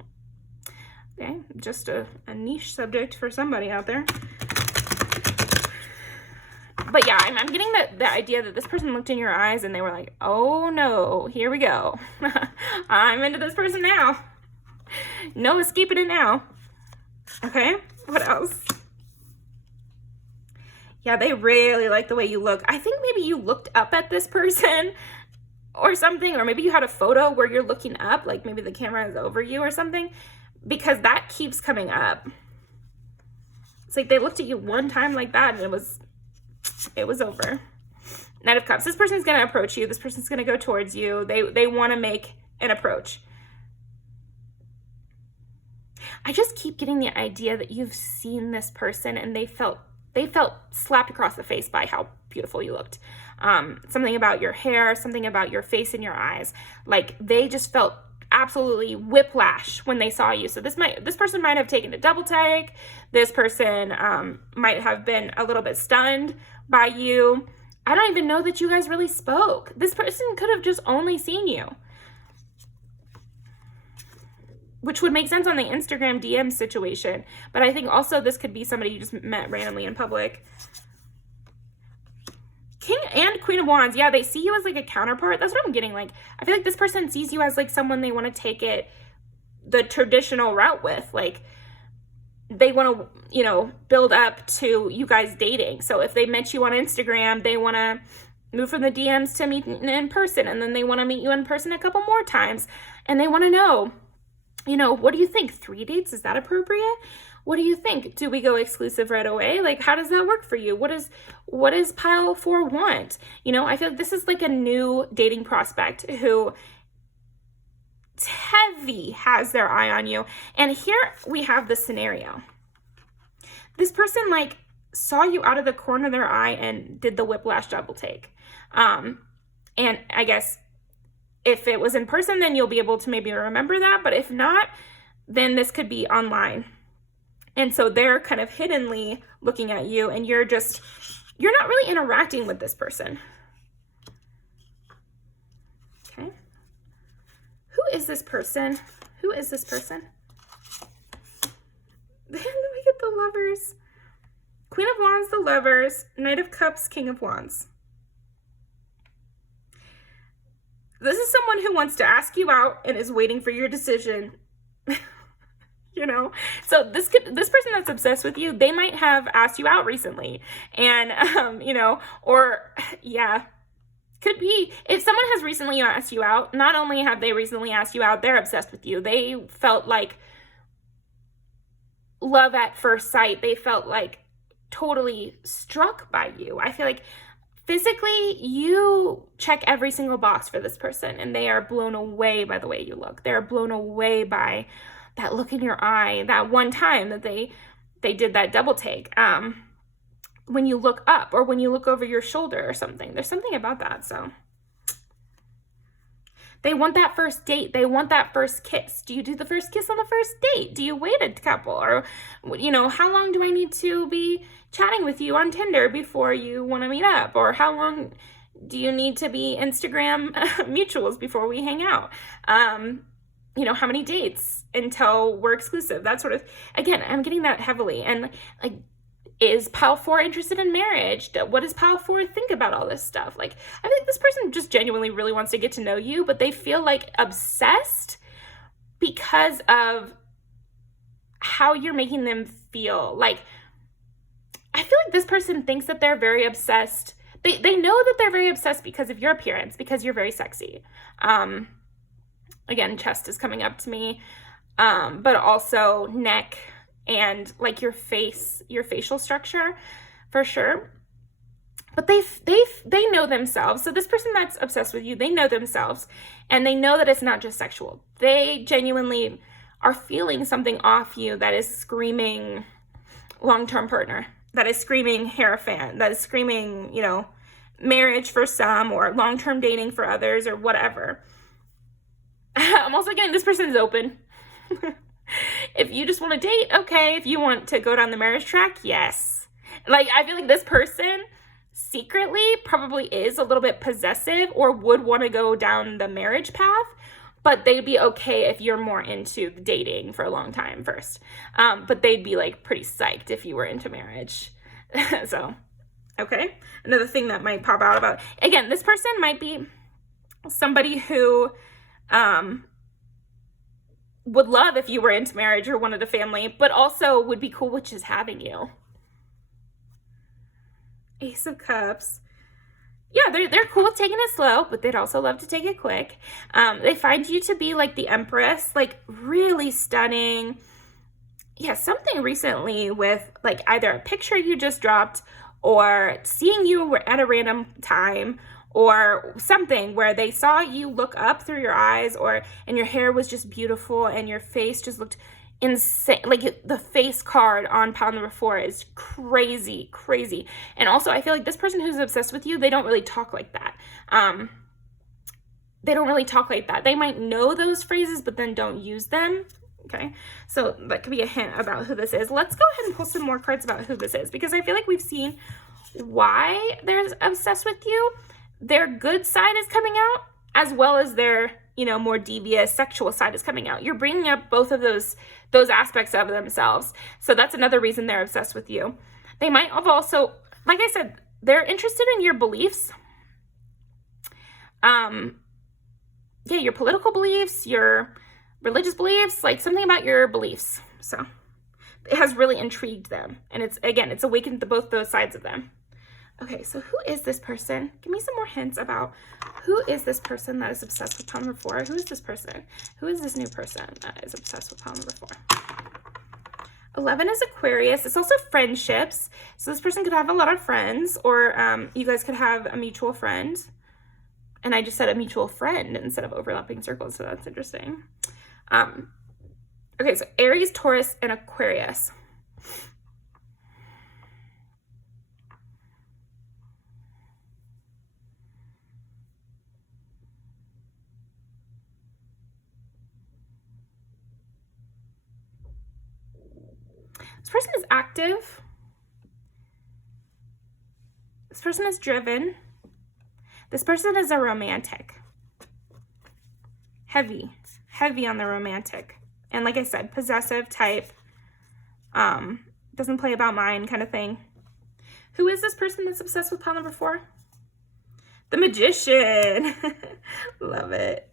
Okay, just a niche subject for somebody out there. But yeah, I'm getting the idea that this person looked in your eyes and they were like, oh no, here we go. I'm into this person now. No escaping it now. Okay, what else? Yeah, they really like the way you look. I think maybe you looked up at this person or something, or maybe you had a photo where you're looking up, like maybe the camera is over you or something, because that keeps coming up. It's like they looked at you one time like that and it was over. Knight of Cups. This person's going to approach you. This person's going to go towards you. They want to make an approach. I just keep getting the idea that you've seen this person and they felt slapped across the face by how beautiful you looked. Something about your hair, something about your face and your eyes. Like they just felt absolutely whiplash when they saw you. So this person might have taken a double take. This person might have been a little bit stunned by you. I don't even know that you guys really spoke. This person could have just only seen you, which would make sense on the Instagram DM situation. But I think also this could be somebody you just met randomly in public. King and Queen of Wands. Yeah, they see you as like a counterpart. That's what I'm getting. Like, I feel like this person sees you as like someone they want to take it the traditional route with. Like, they want to, you know, build up to you guys dating. So if they met you on Instagram, they want to move from the DMs to meet in person. And then they want to meet you in person a couple more times. And they want to know, you know, what do you think? 3 dates? Is that appropriate? What do you think? Do we go exclusive right away? Like, how does that work for you? What does pile 4 want? You know, I feel like this is like a new dating prospect who heavy has their eye on you. And here we have the scenario. This person like saw you out of the corner of their eye and did the whiplash double take. And I guess if it was in person, then you'll be able to maybe remember that. But if not, then this could be online. And so they're kind of hiddenly looking at you and you're not really interacting with this person. Okay. Who is this person? Who is this person? Then we get the Lovers. Queen of Wands, the Lovers, Knight of Cups, King of Wands. This is someone who wants to ask you out and is waiting for your decision. You know, so this person that's obsessed with you, they might have asked you out recently. And, you know, or yeah, could be if someone has recently asked you out, not only have they recently asked you out, they're obsessed with you. They felt like love at first sight. They felt like totally struck by you. I feel like physically you check every single box for this person and they are blown away by the way you look. They're blown away by that look in your eye, that one time that they did that double take. When you look up or when you look over your shoulder or something, there's something about that. So they want that first date. They want that first kiss. Do you do the first kiss on the first date? Do you wait a couple? Or, you know, how long do I need to be chatting with you on Tinder before you want to meet up? Or how long do you need to be Instagram mutuals before we hang out? You know, how many dates until we're exclusive? That sort of, again, I'm getting that heavily. And like, is pile 4 interested in marriage? What does pile 4 think about all this stuff? Like, I think this person just genuinely really wants to get to know you, but they feel like obsessed because of how you're making them feel. Like, I feel like this person thinks that they're very obsessed. They know that they're very obsessed because of your appearance, because you're very sexy. Again, chest is coming up to me, but also neck and like your face, your facial structure for sure. But they know themselves. So this person that's obsessed with you, they know themselves and they know that it's not just sexual. They genuinely are feeling something off you that is screaming long-term partner, that is screaming Hierophant, that is screaming, you know, marriage for some or long-term dating for others or whatever. I'm also getting this person is open. If you just want to date, okay. If you want to go down the marriage track, yes. Like, I feel like this person secretly probably is a little bit possessive or would want to go down the marriage path, but they'd be okay if you're more into dating for a long time first. But they'd be like pretty psyched if you were into marriage. So, okay. Another thing that might pop out about, again, this person might be somebody who would love if you were into marriage or wanted a family, but also would be cool with just having you. Ace of Cups. yeah, they're cool with taking it slow, but they'd also love to take it quick. They find you to be like the Empress, like really stunning. Yeah, something recently with like either a picture you just dropped or seeing you at a random time or something where they saw you look up through your eyes and your hair was just beautiful and your face just looked insane. Like the face card on pile number 4 is crazy, crazy. And also I feel like this person who's obsessed with you, they don't really talk like that. They don't really talk like that. They might know those phrases, but then don't use them. Okay, so that could be a hint about who this is. Let's go ahead and pull some more cards about who this is, because I feel like we've seen why they're obsessed with you. Their good side is coming out, as well as their, you know, more devious sexual side is coming out. You're bringing up both of those aspects of themselves. So that's another reason they're obsessed with you. They might have also, like I said, they're interested in your beliefs. Yeah, your political beliefs, your religious beliefs, like something about your beliefs. So it has really intrigued them. And it's awakened both those sides of them. Okay, so who is this person? Give me some more hints about who is this person that is obsessed with pile number 4? Who is this person? Who is this new person that is obsessed with pile number 4? 11 is Aquarius. It's also friendships. So this person could have a lot of friends, or you guys could have a mutual friend. And I just said a mutual friend instead of overlapping circles, so that's interesting. Okay, so Aries, Taurus, and Aquarius. This person is active. This person is driven. This person is a romantic. Heavy on the romantic. And like I said, possessive type. Doesn't play about mine kind of thing. Who is this person that's obsessed with pile number 4? The Magician. Love it.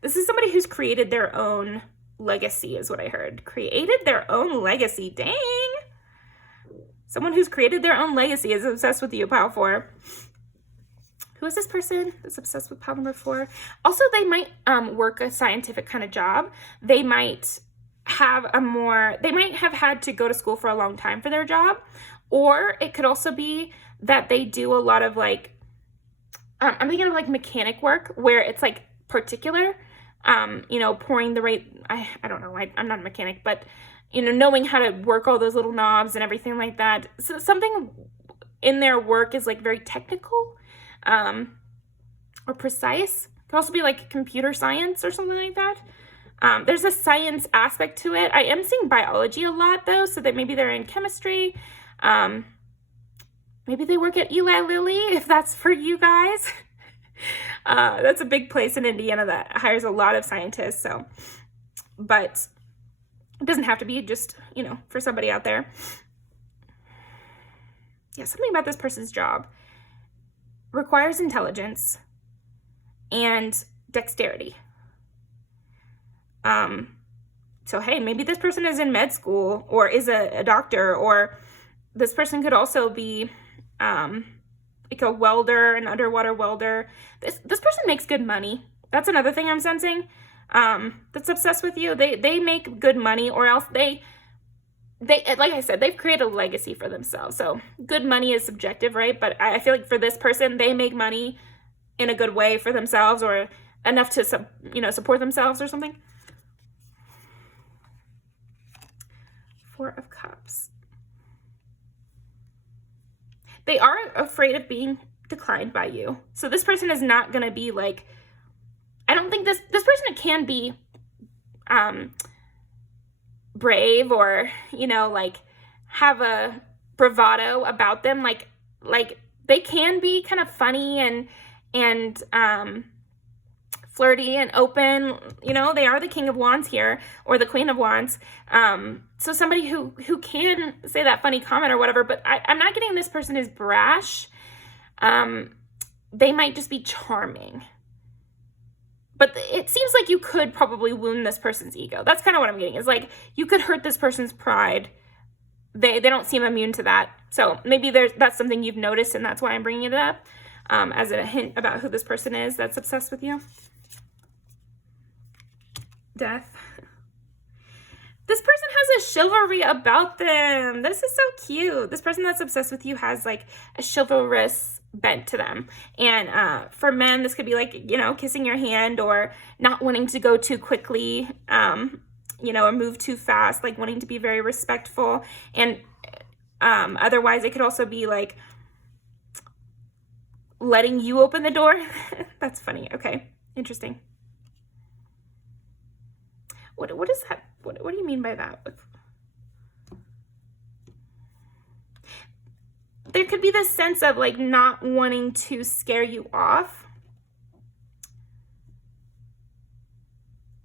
This is somebody who's created their own legacy, is what I heard. Created their own legacy. Dang. Someone who's created their own legacy is obsessed with you, pile 4. Who is this person that's obsessed with pile number 4? Also, they might work a scientific kind of job. They might have had to go to school for a long time for their job. Or it could also be that they do a lot of like, I'm thinking of like mechanic work where it's like particular, you know, pouring the right, I don't know, I'm not a mechanic, but, you know, knowing how to work all those little knobs and everything like that. So something in their work is like very technical. Or precise. It could also be like computer science or something like that. There's a science aspect to it. I am seeing biology a lot though, so that maybe they're in chemistry. Maybe they work at Eli Lilly, if that's for you guys. That's a big place in Indiana that hires a lot of scientists. So, but it doesn't have to be just, you know, for somebody out there. Yeah, something about this person's job requires intelligence and dexterity. So hey, maybe this person is in med school or is a doctor, or this person could also be like a welder, an underwater welder. This person makes good money. That's another thing I'm sensing. That's obsessed with you. They make good money, or else they like I said, they've created a legacy for themselves. So good money is subjective, right? But I feel like for this person, they make money in a good way for themselves, or enough to support themselves or something. 4 of Cups. They are afraid of being declined by you. So this person is not going to be like, I don't think this person can be brave, or, you know, like have a bravado about them. Like they can be kind of funny and flirty and open. You know, they are the King of Wands here, or the Queen of Wands. So somebody who can say that funny comment or whatever, but I'm not getting this person is brash. They might just be charming. But it seems like you could probably wound this person's ego. That's kind of what I'm getting. Is like you could hurt this person's pride. They don't seem immune to that. So maybe that's something you've noticed, and that's why I'm bringing it up. as a hint about who this person is that's obsessed with you. Death. This person has a chivalry about them. This is so cute. This person that's obsessed with you has like a chivalrous bent to them. And for men, this could be like, you know, kissing your hand or not wanting to go too quickly, you know, or move too fast, like wanting to be very respectful. And otherwise, it could also be like letting you open the door. That's funny. Okay, interesting. What is that? What do you mean by that? There could be this sense of like not wanting to scare you off.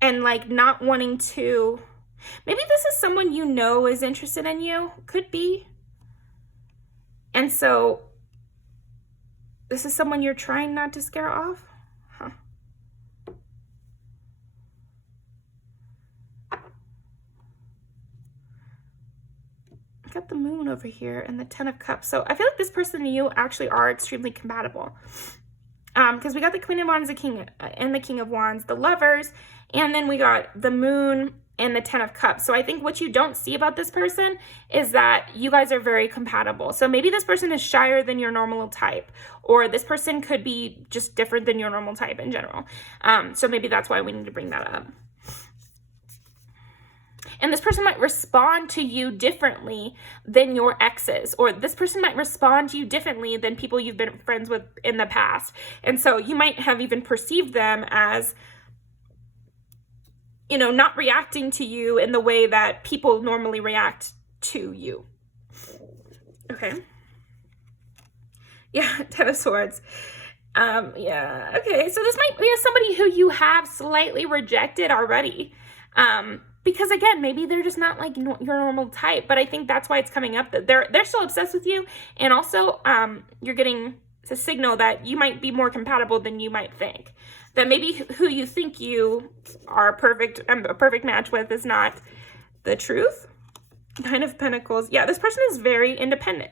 And like not wanting to, maybe this is someone you know is interested in you. Could be. And so this is someone you're trying not to scare off. Huh. Got the moon over here and the 10 of cups. So I feel like this person and you actually are extremely compatible. Because we got the Queen of Wands, the King, and the King of Wands, the Lovers, and then we got the Moon and the 10 of Cups. So I think what you don't see about this person is that you guys are very compatible. So maybe this person is shyer than your normal type, or this person could be just different than your normal type in general. So maybe that's why we need to bring that up. And this person might respond to you differently than your exes, or this person might respond to you differently than people you've been friends with in the past. And so you might have even perceived them as, you know, not reacting to you in the way that people normally react to you. Okay. Yeah, 10 of Swords. Yeah, okay. So this might be somebody who you have slightly rejected already. Because again, maybe they're just not like your normal type, but I think that's why it's coming up that they're still obsessed with you. And also, you're getting a signal that you might be more compatible than you might think. That maybe who you think you are a perfect match with is not the truth. 9 of Pentacles. Yeah, this person is very independent.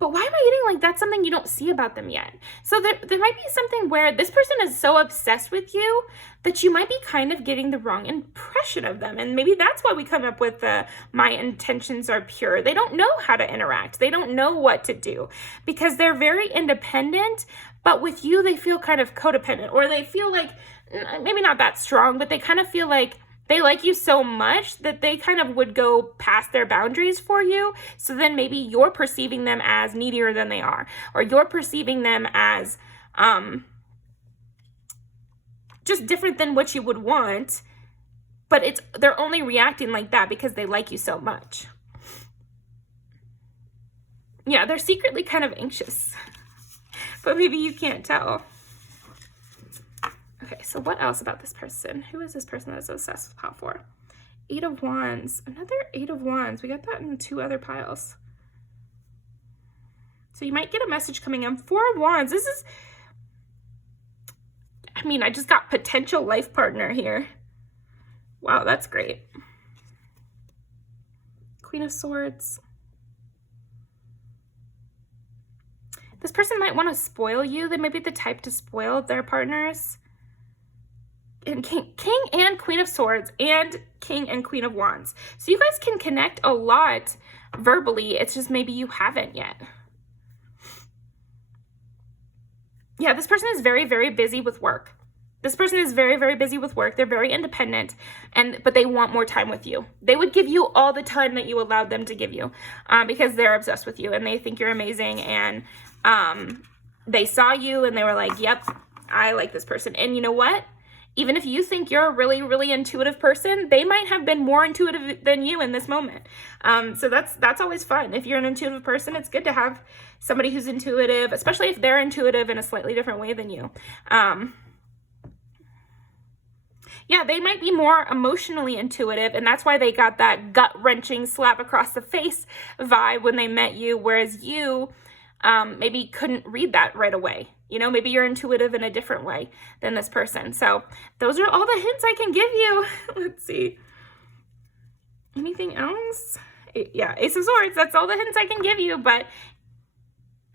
But why am I getting like that's something you don't see about them yet? So there might be something where this person is so obsessed with you that you might be kind of getting the wrong impression of them. And maybe that's why we come up with the my intentions are pure. They don't know how to interact. They don't know what to do because they're very independent. But with you, they feel kind of codependent, or they feel like maybe not that strong, but they kind of feel like they like you so much that they kind of would go past their boundaries for you. So then maybe you're perceiving them as needier than they are, or you're perceiving them as just different than what you would want. But they're only reacting like that because they like you so much. Yeah, they're secretly kind of anxious, but maybe you can't tell. Okay, so what else about this person? Who is this person that's obsessed with Pile 4? 8 of Wands. Another 8 of Wands. We got that in 2 other piles. So you might get a message coming in. 4 of Wands. This is, I mean, I just got potential life partner here. Wow, that's great. Queen of Swords. This person might want to spoil you. They might be the type to spoil their partners. And King and Queen of Swords and King and Queen of Wands. So you guys can connect a lot verbally. It's just maybe you haven't yet. Yeah, this person is very, very busy with work. This person is very, very busy with work. They're very independent, but they want more time with you. They would give you all the time that you allowed them to give you because they're obsessed with you and they think you're amazing. And they saw you and they were like, yep, I like this person. And you know what? Even if you think you're a really, really intuitive person, they might have been more intuitive than you in this moment. So that's always fun. If you're an intuitive person, it's good to have somebody who's intuitive, especially if they're intuitive in a slightly different way than you. Yeah, they might be more emotionally intuitive, and that's why they got that gut-wrenching slap across the face vibe when they met you, whereas you maybe couldn't read that right away. You know, maybe you're intuitive in a different way than this person. So those are all the hints I can give you. Let's see. Anything else? Yeah, Ace of Swords. That's all the hints I can give you. But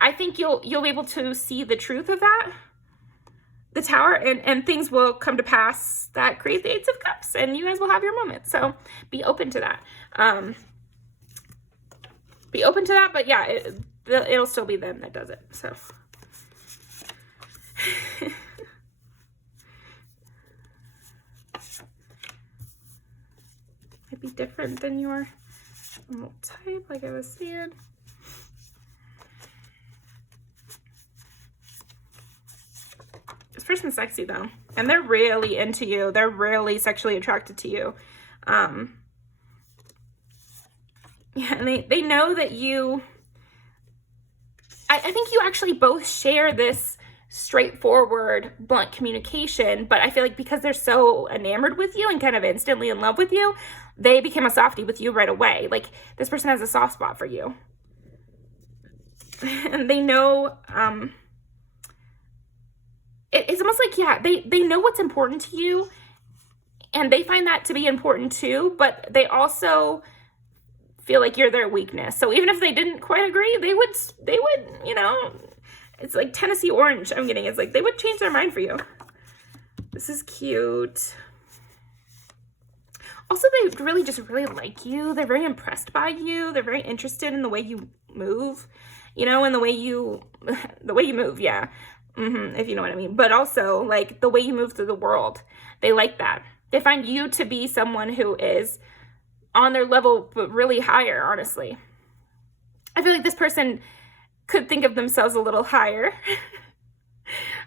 I think you'll be able to see the truth of that, the Tower, and things will come to pass that create the Eight of Cups, and you guys will have your moment. So be open to that. Be open to that, but yeah, it'll still be them that does it. So might be different than your normal type, like I was saying. This person's sexy though, and they're really into you. They're really sexually attracted to you. Yeah, and they know that you, I think you actually both share this straightforward, blunt communication, but I feel like because they're so enamored with you and kind of instantly in love with you, they became a softie with you right away. Like, this person has a soft spot for you. And they know, it's almost like, yeah, they know what's important to you, and they find that to be important too, but they also feel like you're their weakness. So even if they didn't quite agree, they would, you know, it's like Tennessee Orange I'm getting. It's like they would change their mind for you. This is cute. Also, they really just really like you. They're very impressed by you. They're very interested in the way you move, you know, and the way you move, yeah. If you know what I mean. But also, like, the way you move through the world. They like that. They find you to be someone who is on their level, but really higher, honestly. I feel like this person could think of themselves a little higher.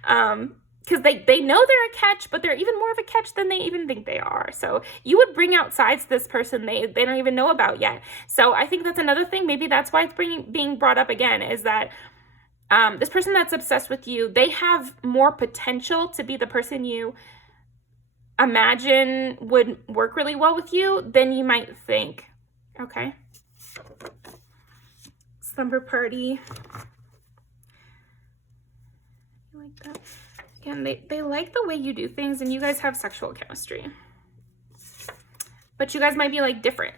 Because they know they're a catch, but they're even more of a catch than they even think they are. So you would bring out sides to this person they don't even know about yet. So I think that's another thing. Maybe that's why it's being brought up again, is that this person that's obsessed with you, they have more potential to be the person you imagine would work really well with you than you might think. Okay. Slumber party. You like that? Again, they like the way you do things, and you guys have sexual chemistry. But you guys might be like different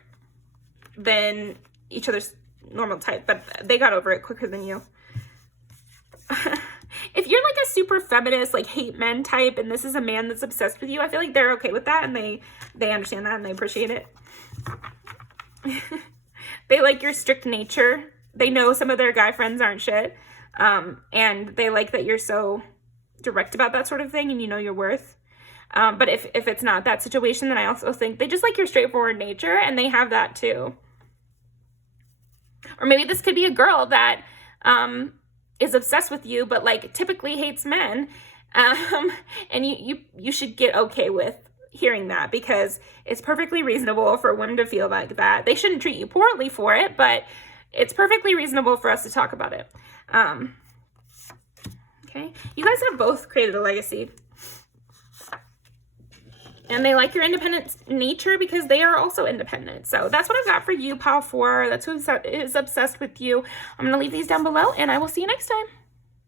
than each other's normal type, but they got over it quicker than you. If you're like a super feminist, like hate men type, and this is a man that's obsessed with you, I feel like they're okay with that, and they understand that, and they appreciate it. They like your strict nature. They know some of their guy friends aren't shit. And they like that you're so direct about that sort of thing, and you know your worth. But if it's not that situation, then I also think they just like your straightforward nature, and they have that too. Or maybe this could be a girl that is obsessed with you, but like typically hates men. And you should get okay with hearing that, because it's perfectly reasonable for women to feel like that. They shouldn't treat you poorly for it, but it's perfectly reasonable for us to talk about it. Okay, you guys have both created a legacy. And they like your independent nature because they are also independent. So that's what I've got for you, Pile 4. That's who is obsessed with you. I'm going to leave these down below, and I will see you next time.